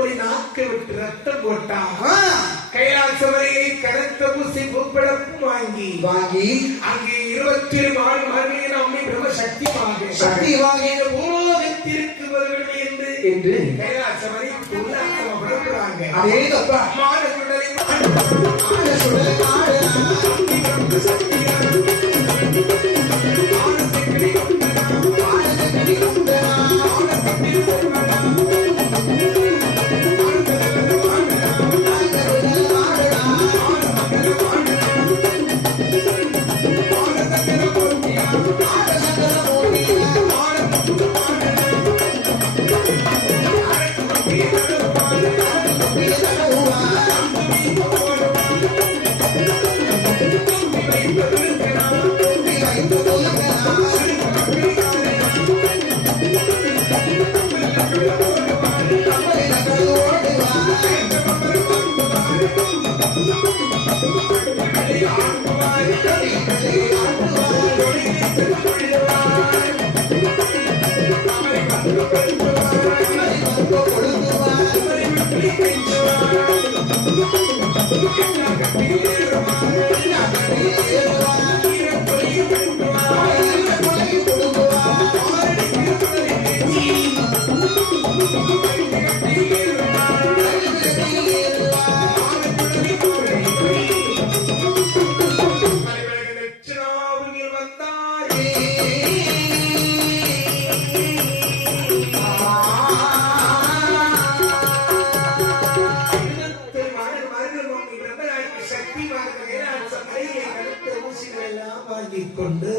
முடி நாக்கு விட்டு ரத்தம் போட்டான். கைலாசவரையை கருத்த ஊசி பூப்படப்பும் வாங்கி அங்கே 27 மார்கழியில் அம்மை பிரம்ம சக்தி வாங்கி பூலோகத்திற்கு வருவது என்று கைலாசவரை புறப்படுறாங்க. அதே தப்பா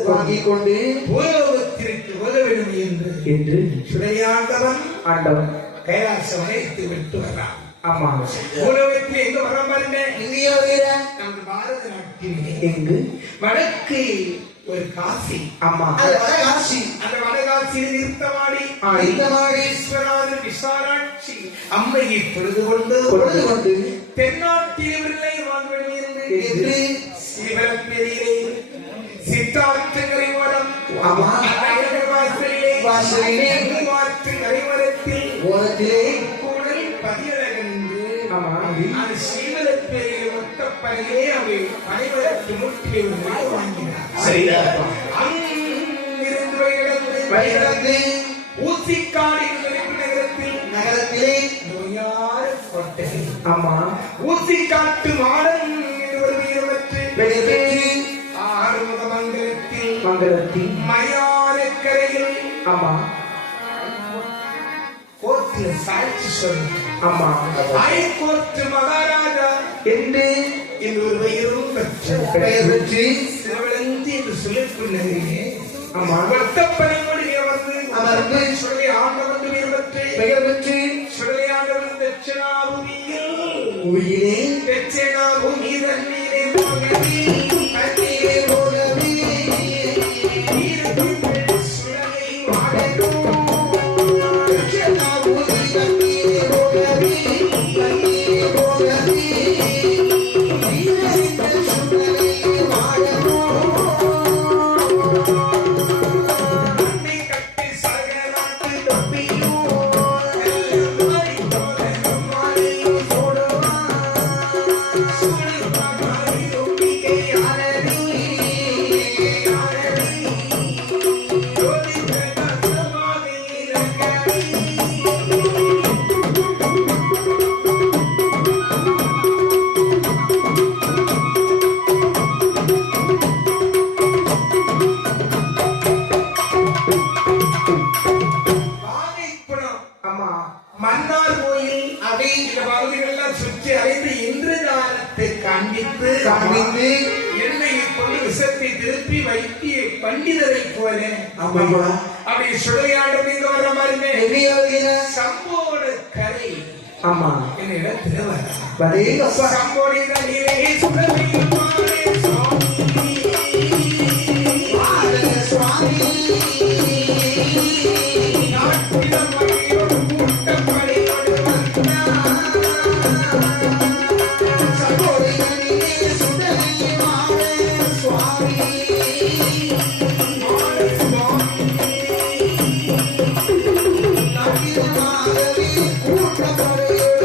வாங்கிக் கொண்டு பூலோகத்திற்கு உதவிடும் என்று ஆண்டவன் கைலாசவரைத்து விட்டு வர்றான். ஆமா, பூலோகத்தில் எங்க வர பாருங்க, இங்கேயே வருகிற நம்ம பாரத நாட்டில் எங்கு வடக்கு ஒரு காசி. ஆமா, வடகாசி. அந்த வடகாசியில் நிறுத்தமாடி விஸ்வநாதர் விசாலாட்சி அம்மையை பொழுது கொண்டு தென்னாட்டில் வாழ்விடும் என்று சிவபெரியிலே சித்தார்த்த கரைவரம் வாசலிலே கரைவரத்திலே கூடல் பதியழகன் என்று சீவலப்பேரியை ஒத்தப்பனையே அவை அனைவருக்கு முற்றிலே வாங்கினார். அங்கிருந்து வழிநடந்து ஊசிக்காடின் நகரத்திலே நோயார் கோட்டை. ஆமா, ஊசிக்காட்டு மாடன் ஒரு வீரமற்று ஆறுமுக மங்கலத்தில் மயானக்கரையில் ஆமா கோர்ட்டில் சாட்சி சொல்லி ஆமா ஹைகோர்ட் மகாராஜா என்று ஒரு பெயரும் பெயர் பெற்று சிவலந்தி என்று சொல்லிக்கொண்டே ஆமா ஒத்தப்பனையோடு அமர்ந்து சொல்லி ஆண்டவன் பெயர் பெற்று சொல்லி ஆண்டவன் தட்சிணாபூமியிலே தட்சிணாபூமி தண்ணீரை மன்னார் கோயில் அப்படிங்கிற பகுதிகளெல்லாம் சுற்றி அடைந்து இன்று காலத்தை காண்பித்து எண்ணெயை கொண்டு விஷத்தை திருப்பி வைத்திய பண்டிதரை போல அப்படி சுடையாடும் இங்க வர மாதிரி சம்போட கரை. ஆமா, என்ன இடத்துல சம்போடி நீரே சுடலை கூட்ட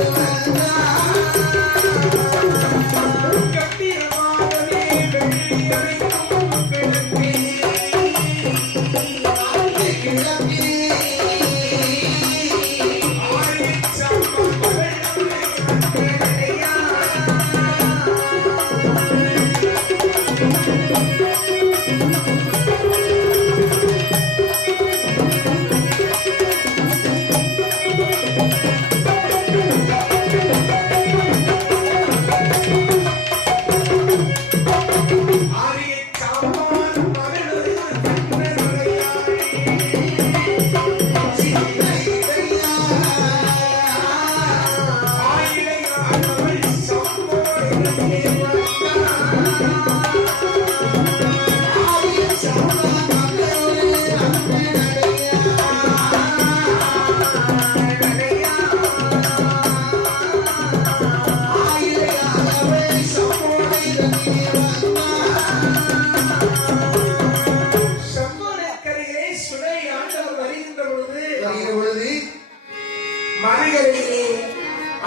ஊரிலே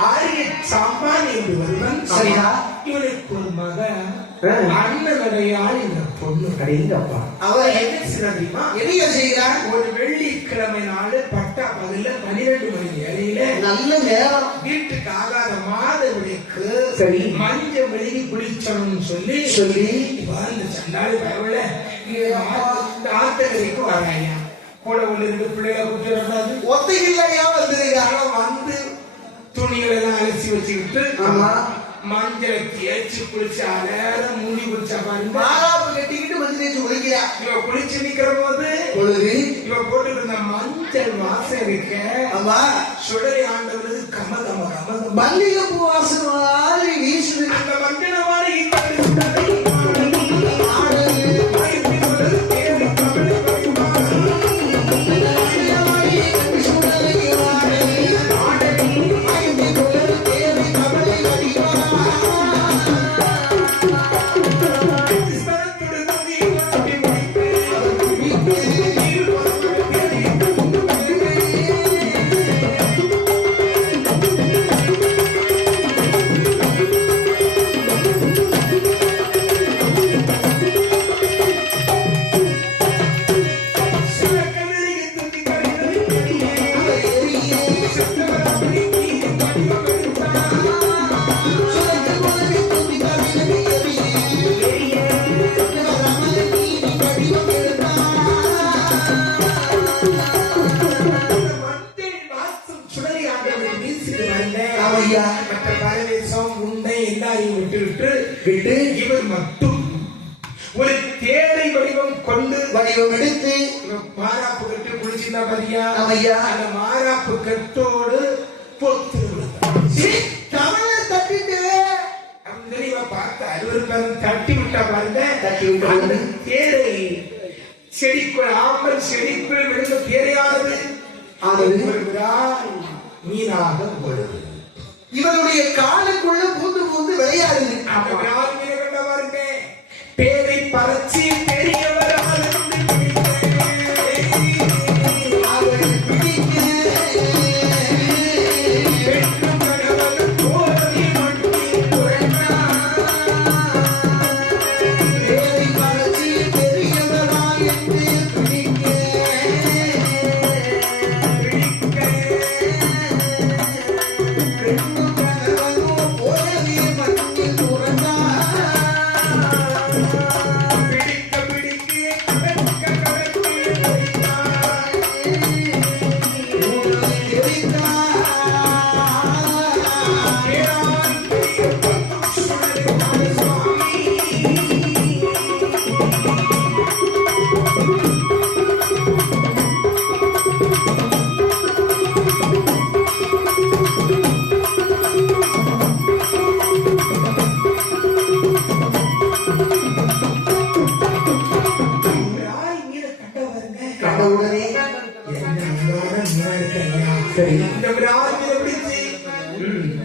ஆரிய சாம்பான் என்று வருவன். சரியா? இவனுக்கு ஒரு மகன் அண்ணனுடையாள் இந்த பொண்ணு கிடைங்கப்பா. அவ என்ன சிறதிமா என்ன செய்கிறார்? ஒரு வெள்ளிக்கிழமை நாள் பட்டா பகல்ல 12 மணி வேலையில நல்ல நேரம் வீட்டுக்கு ஆகாத மாதவிடைக்கு சரி மஞ்சள் மெழுகி குளிச்சணும்னு சொல்லி இந்த சண்டாளி பயவுல ஆத்தகரைக்கு வராயா. கூட ஒண்ணு 2 பிள்ளைகளை கூப்பிட்டு ஒத்தையில்லையா வந்திருக்காங்க. வந்து துணிகளை எல்லாம் அலசி வச்சுக்கிட்டு மஞ்சளை தேய்ச்சி குளிச்சா மூடி குளிச்சா பாருங்க. மாறாப்பு கட்டிக்கிட்டு மஞ்சள் தேய்ச்சி குளிக்கிறா. இவ குளிச்சு நிக்கிற போது இவ போட்டு இருந்த மஞ்சள் வாசம் இருக்க. ஆமா, சுடலை ஆண்டவருக்கு கம கம கம மல்லிகை பூ வாசம் மாதிரி வீசுது. அந்த மஞ்சள் மாதிரி மற்ற பரவேசம் உண்டை எல்லாரையும் விட்டு இவர் மட்டும் ஒரு தேடை வடிவம் கொண்டு வடிவம் எடுத்து மாறாப்பு கட்டு குளிச்சுதான் பாரியா. அந்த மாறாப்பு கட்டோடு பொத்து தமிழ தட்டிட்டு பார்த்த அலுவலகம் தட்டி விட்டா பாருங்க. தேடை செடிக்குள் ஆம்பல் செடிக்குள் விழுந்த தேடையானது மீனாக பொழுது இவருடைய காலுக்குள்ள பூந்து பூந்து விளையாடுது. பேரை பறச்சி பெரியவர்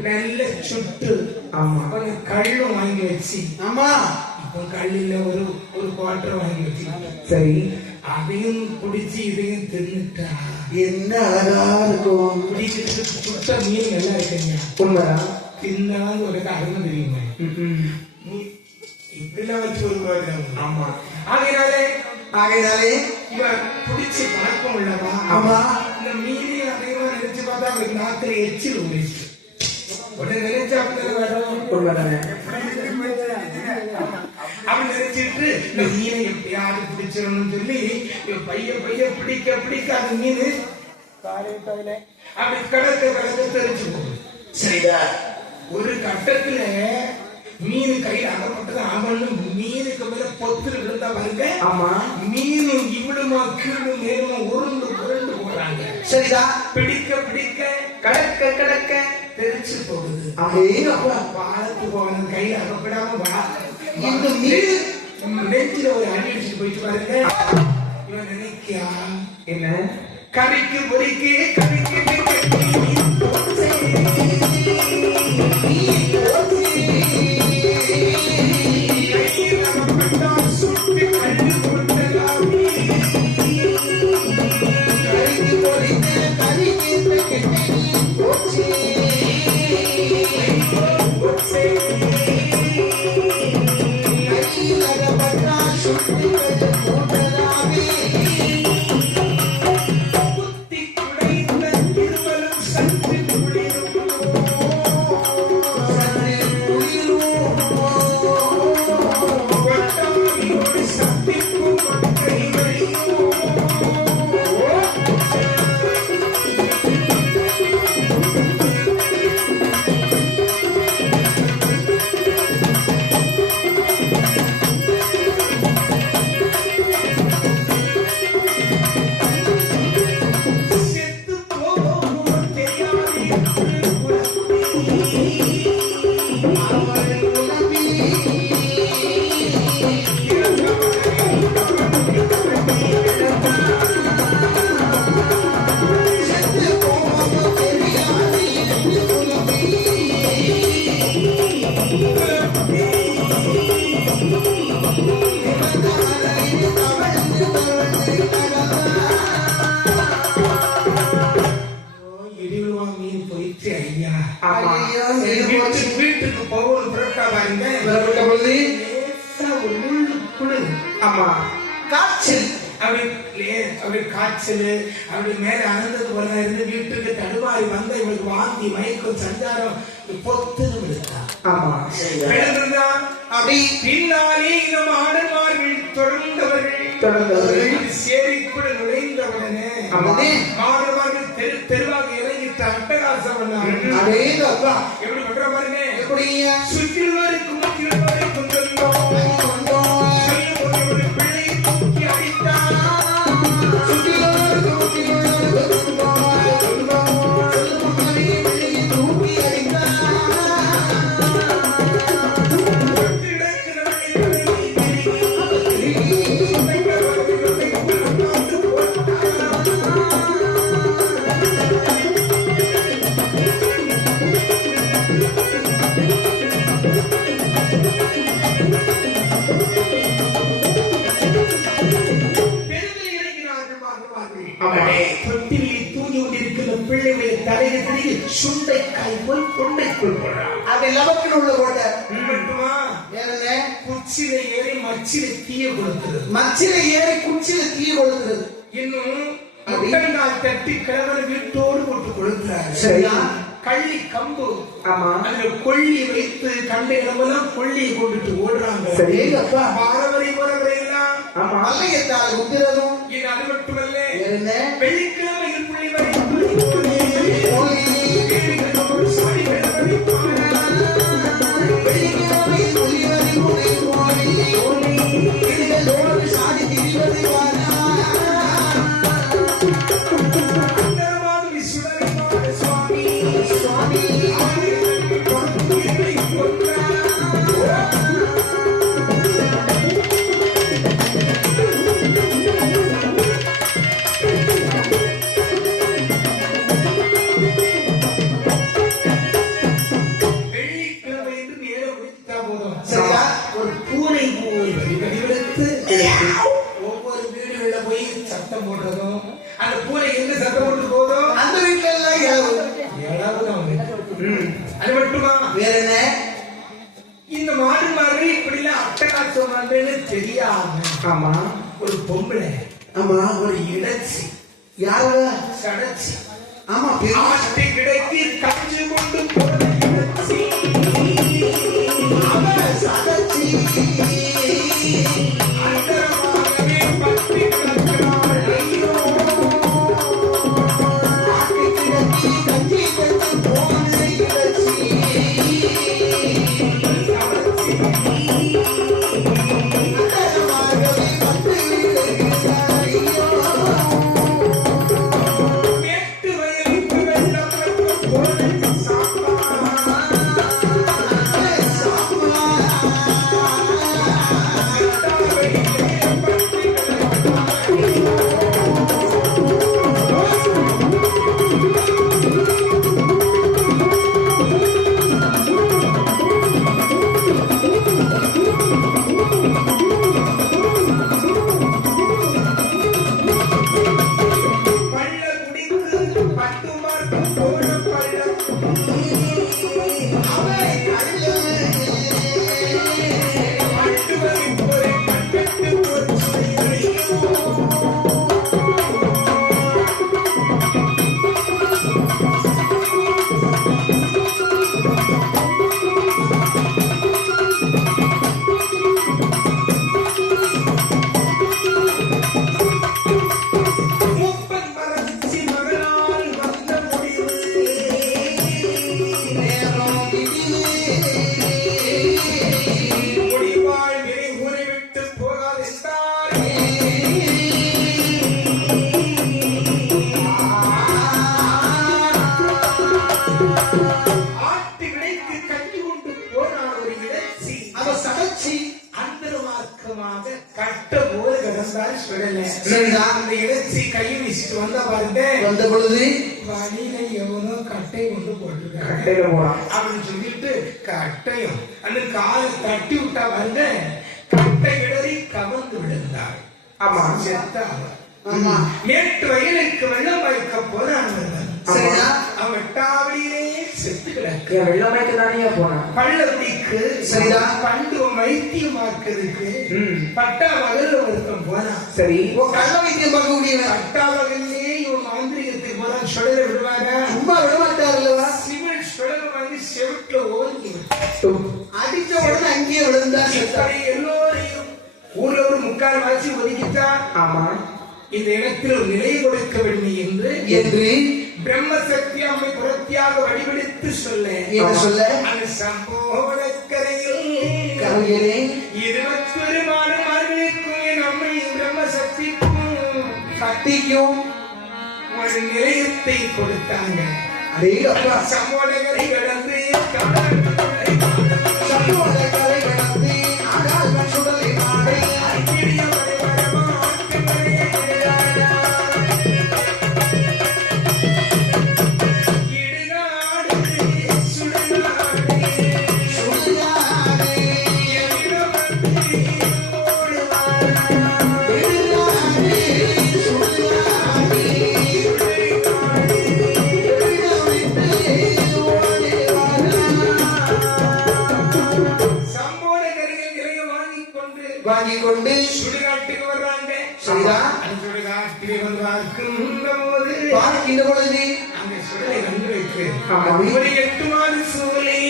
நல்ல சுட்டு கள்ளும் வாங்கி வச்சு இப்ப கல்லில ஒரு குவார்டர் வாங்கி வச்சு சரி அதையும் குடிச்சு இதையும் தின்னுட்டா என்ன அழகா இருக்கும். குடிச்சிட்டு சுட்ட மீன் நல்லா இருக்குங்க. உண்மைதான். தின்னாலும் ஒரு அருமை தெரியுமா? இப்படிலாம் வச்சு ஒரு ஆமா. ஆகையினாலே இவன் குடிச்சு பழக்கம் உள்ளவா. ஆமா. இந்த மீனை அதிகமா நினைச்சு பார்த்தா அவருக்கு நாத்துல எச்சில் ஊறிச்சு. உடனே நினைச்சா அப்படி நினைச்சிட்டு இந்த மீனை எப்படியாவது பிடிச்சிடணும்னு சொல்லி பைய பிடிக்க அந்த மீன் அப்படி கடக்க தெரிஞ்சு போகுது. சரிதா. ஒரு கட்டத்துல மீன் கையில் அகப்பட்டது அவனும் மீனுக்கு மேல பொத்துல விழுந்தா பாருங்க. ஆமா. மீனும் இவ்வளவுமா கீழு மேலுமா உருண்டு போறாங்க. சரிதா. பிடிக்க கடக்க தெரிச்சு போகுது. பாலத்து போன கையில அகப்படாம இந்த மீன் நெஞ்சில ஒரு அடி அடிச்சுட்டு போயிட்டு பாருங்க. இவன் நினைக்கியா என்ன கறிக்கு பொறிக்கு கறி வீட்டுக்கு போவது புறப்படாம இருந்தேன். ஒரு முள்ளு குளிர். ஆமா, காய்ச்சல் அப்படி காய்ச்சல் அப்படி மேல அனந்தது போல இருந்து வீட்டுக்கு தடுமாறி வந்த இவளுக்கு வாந்தி மயக்கம் சஞ்சாரம் பொத்துன்னு விழுத்தா. ஆமா, அப்படி பின்னாலே நம்ம ஆடன்மார்கள் தொடர்ந்தவர்கள் சேரிக்குள் நுழைந்தவுடனே ஆடன்மார்கள் தெருவாக இறங்கிட்ட அட்டகாசம் எப்படி பண்ற பாருங்க. சுற்றிலுவருக்கும் பிள்ளை தூக்கி அடித்தார். சுண்டைக்காய் போய் தொண்டைக்குள் போடுறான். அது லவக்கில் உள்ள கோட்டை குச்சில ஏறி மச்சில தீய கொடுக்கிறது. மச்சில ஏறி குச்சில தீய கொடுக்கிறது. இன்னும் முட்டங்கால் தட்டி கிழவன் வீட்டோடு போட்டு கொடுக்கிறார். சரியா? கள்ளி கம்பு. ஆமா, அதுல கொள்ளி வைத்து கண்ட இடமெல்லாம் கொள்ளியை கொண்டுட்டு ஓடுறாங்க. சரி, பாரவரை போறவரை எல்லாம் மல்லையத்தால் குத்துறதும். இது அது மட்டுமல்ல, வெள்ளிக்கிழமையில் புள்ளி வரை ஒவ்வொரு வீடுகள்ல போய் சத்தம் போடுறதும் அந்த பூனை எங்க சத்தம் போட்டு போதோ அந்த வீட்டுல எல்லாம் அது மட்டுமா வேற என்ன? இந்த மாடுமார்கள் இப்படி எல்லாம் அட்டகாசம் பண்றேன்னு தெரியாம ஆமா, ஒரு பொம்பளை ஆமா, ஒரு இடைச்சி யாரு சடைச்சி ஆமா ஆட்டை கிடைக்கு கஞ்சி கொண்டு போன இடைச்சி சடச்சி அந்தரமாகவே பற்றி கிடக்கிறாள். ஐயோ, ஆட்டை கிடக்கி கஞ்சி கொண்டு போன இடைச்சி அந்தரமாகவே பற்றி கிடக்கிறாள். மேட்டு வயலுக்கு வெள்ளம் போன சாப்பா ஆட்டு கிடைத்து சொல்லுவாரு சொல்லல. சரிதான். அந்த இறைச்சி கை வீசிட்டு வந்தா பாருங்க, வந்த பொழுது வழியில எவனோ கட்டை கொண்டு போட்டுருக்காங்க. கட்டையில போறான் அப்படின்னு சொல்லிட்டு கட்டையும் அந்த காலை தட்டி விட்டா பாருங்க, கட்டை இடறி கவர்ந்து விழுந்தார். ஆமா. செத்தார். ஆமா. நேற்று வயலுக்கு வெள்ளம் வைக்க போறாங்க. சரியா? அவன் வெட்டாவளியிலே செத்து கிடக்கு. வெள்ளமைக்கு தானே போனான். பள்ளத்திற்கு சரிதா? பண்டு வைத்தியமாக்குறதுக்கு பட்டா வகையில ஒருத்தன் போனான். சரி. கள்ள வைத்தியம் பார்க்க முடியல. பட்டா வகையிலே இவன் மாந்திரிகத்துக்கு போறான். சுடல விடுவாங்க. சும்மா விட மாட்டாருல்லவா? சிவில் சுடல் வாங்கி செவிட்டுல ஓங்கி அடிச்ச உடனே அங்கேயே விழுந்தா. இப்படி எல்லோரையும் ஊர்ல ஒரு முக்கால் வாசி ஒதுக்கிட்டா. ஆமா. இந்த இடத்தில் ஒரு நிலை கொடுக்க வேண்டும் என்று பிரம்மசக்தி அம்மை புறத்தியாக வடிவெடுத்து சொல்ல. என்ன சொல்ல? அந்த சம்போடக்கரையில் 21 மாதங்களுக்கும் என் அம்மையும் பிரம்மசக்திக்கும் சக்திக்கும் ஒரு நிலையத்தை கொடுத்தாங்க. அதே அப்பா சம்போடக்கரை கடந்து சம்போடக்கரை கடந்து ஆடாள் சுடலை நாடை வாங்கி கொண்டு சுடுகாட்டுக்கு வர்றாங்க. சரிதா? சுடுகாட்டுக்கு பார்க்கின்ற பொழுது அந்த சுடலை கண்டு வைத்து ஒரு 8 மாத சூழலை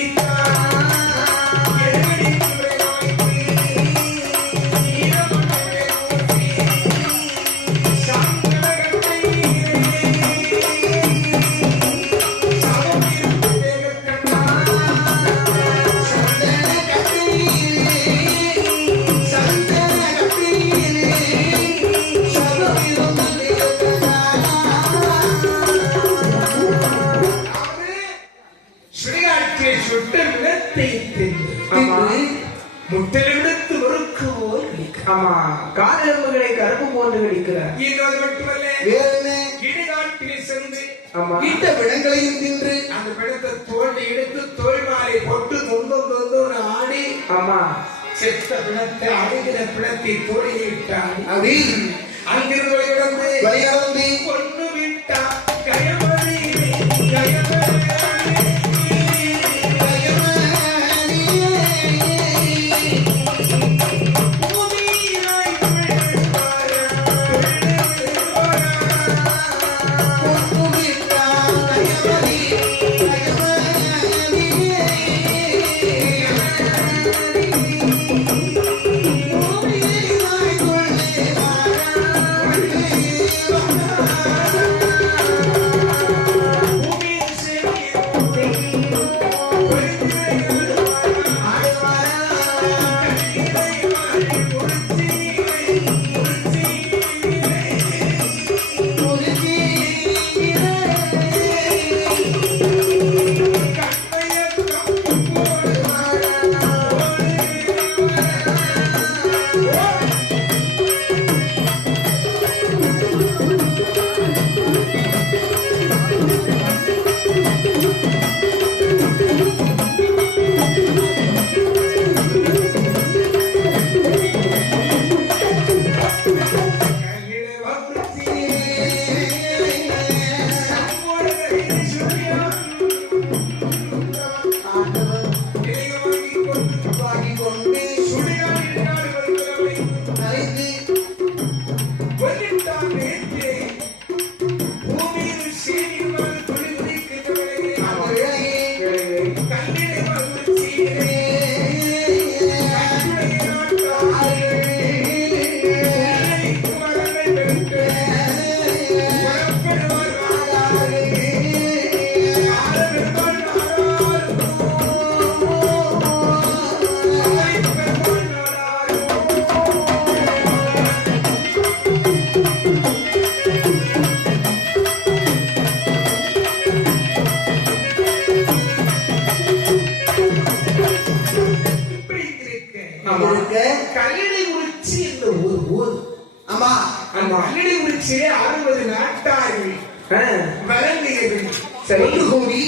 முட்டெடுத்து ஒருக்குவோர். ஆமா. காலெலும்புகளை கருப்பு போன்று கிடைக்கிறார். இன்னொரு மட்டுமல்ல, இடுகாட்டிலே சென்று இட்ட விடங்களையும் தின்று அந்த விடத்தை தோண்டி எடுத்து தோல் மாலை போட்டு தொந்தோன்னு ஆடி. ஆமா. செத்த பிணத்தை அழுகிற பிணத்தை தோழிட்டான். அப்படி அங்கிருந்து வழியிறந்து கொண்டு விட்டான். கயமணி கயமணி ஆமா அந்த அல்லடி குறிச்சியிலே 60 நாட்டார்கள் வளர்ந்தீர்கள். சரி கூடி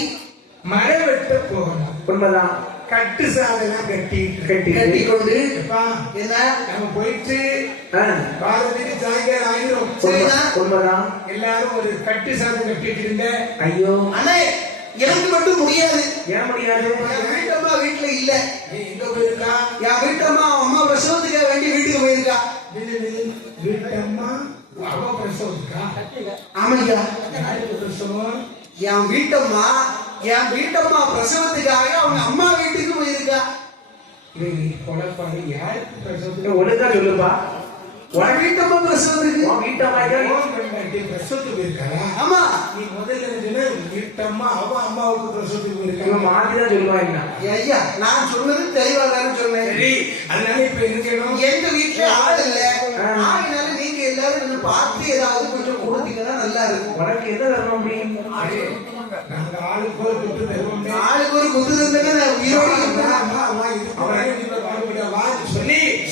மழை வெட்ட போகணும். உண்மைதான். கட்டு சாதெல்லாம் கட்டி கட்டி கொண்டு என்ன நம்ம போயிட்டு பாரதிக்கு சாயங்காலம் ஆயிரும். உண்மைதான். எல்லாரும் ஒரு கட்டு சாதம் கட்டிட்டு இருந்த. ஐயோ அண்ணே எனக்கு மட்டும் முடியாது. ஏன் முடியாது? என் வீட்டம்மா வீட்டுல இல்ல. எங்க போயிருக்கா? என் வீட்டம்மா அம்மா பிரசவத்துக்காக வேண்டி வீட்டுக்கு போயிருக்கா. வீட்டம்மா அவ பிரசவத்துக்கா? ஆமாய்யா. யாருக்கு பிரசவம்? என் வீட்டம்மா பிரசவத்துக்காக அவங்க அம்மா வீட்டுக்கு போயிருக்கா. கொலைப்பாடு யாருக்கு பிரசவத்துக்கு? ஒழுங்கா சொல்லுப்பா. உன் வீட்டம்மா பிரசவத்துக்கு. பிரசவத்துக்கு போயிருக்காளா? ஆமா. நீ முதல்ல வீட்டம்மா அவ அம்மாவுக்கு பிரசவத்துக்கு போயிருக்கா? மாத்திதான் சொல்லுவா. ஐயா நான் சொன்னது தெளிவாதான்னு சொன்னேன். சரி, அதனால இப்ப இருக்கணும். எங்க வீட்டுல ஆள் இல்ல. ஆகினால நீங்க எல்லாரும் கொஞ்சம் பார்த்து ஏதாவது கொஞ்சம் கொடுத்தீங்கன்னா நல்லா இருக்கும். உனக்கு என்ன தரணும் முடியும்? நாங்க ஆளுக்கு ஒரு குத்து தருவோம். ஆளுக்கு ஒரு குத்து தந்தா உயிரோடு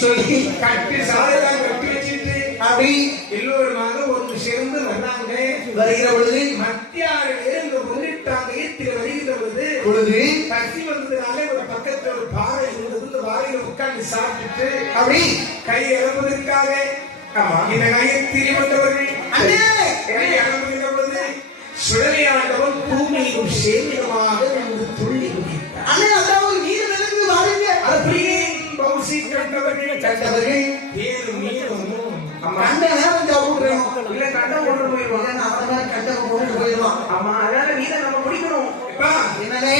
சொல்லி கட்டி சாலையெல்லாம் கட்டி வச்சுட்டு அப்படி எல்லோருமாக ஒன்று சேர்ந்து வர்றாங்க. வருகிற பொழுது மத்தியான இங்க முன்னிட்டாங்க. ஈர்த்தில வருகிற பொழுது பசி வந்ததுனால ஒரு பக்கத்துல ஒரு பாறை இருந்தது. இந்த பாறையில உட்கார்ந்து சாப்பிட்டுட்டு அப்படி கை இறப்பதற்காக இந்த கையை திரிவந்தவர்கள் கை இறப்புகிற பொழுது சுழலியாண்டவன் பூமியும் சேமியமாக நின்று துள்ளி குதித்தார். அண்ணே அதான் ஒரு நீர் விளக்கு வாருங்க. அப்படியே பௌசி கண்டவர்கள் ஏறும் மீனும் கண்ட நேரம் சாப்பிடுறோம். இல்ல கண்ட போட்டு போயிருவான். அவன் கண்ட போட்டு போயிடுவான். ஆமா, அதனால நீரை நம்ம பிடிக்கணும். என்னன்னே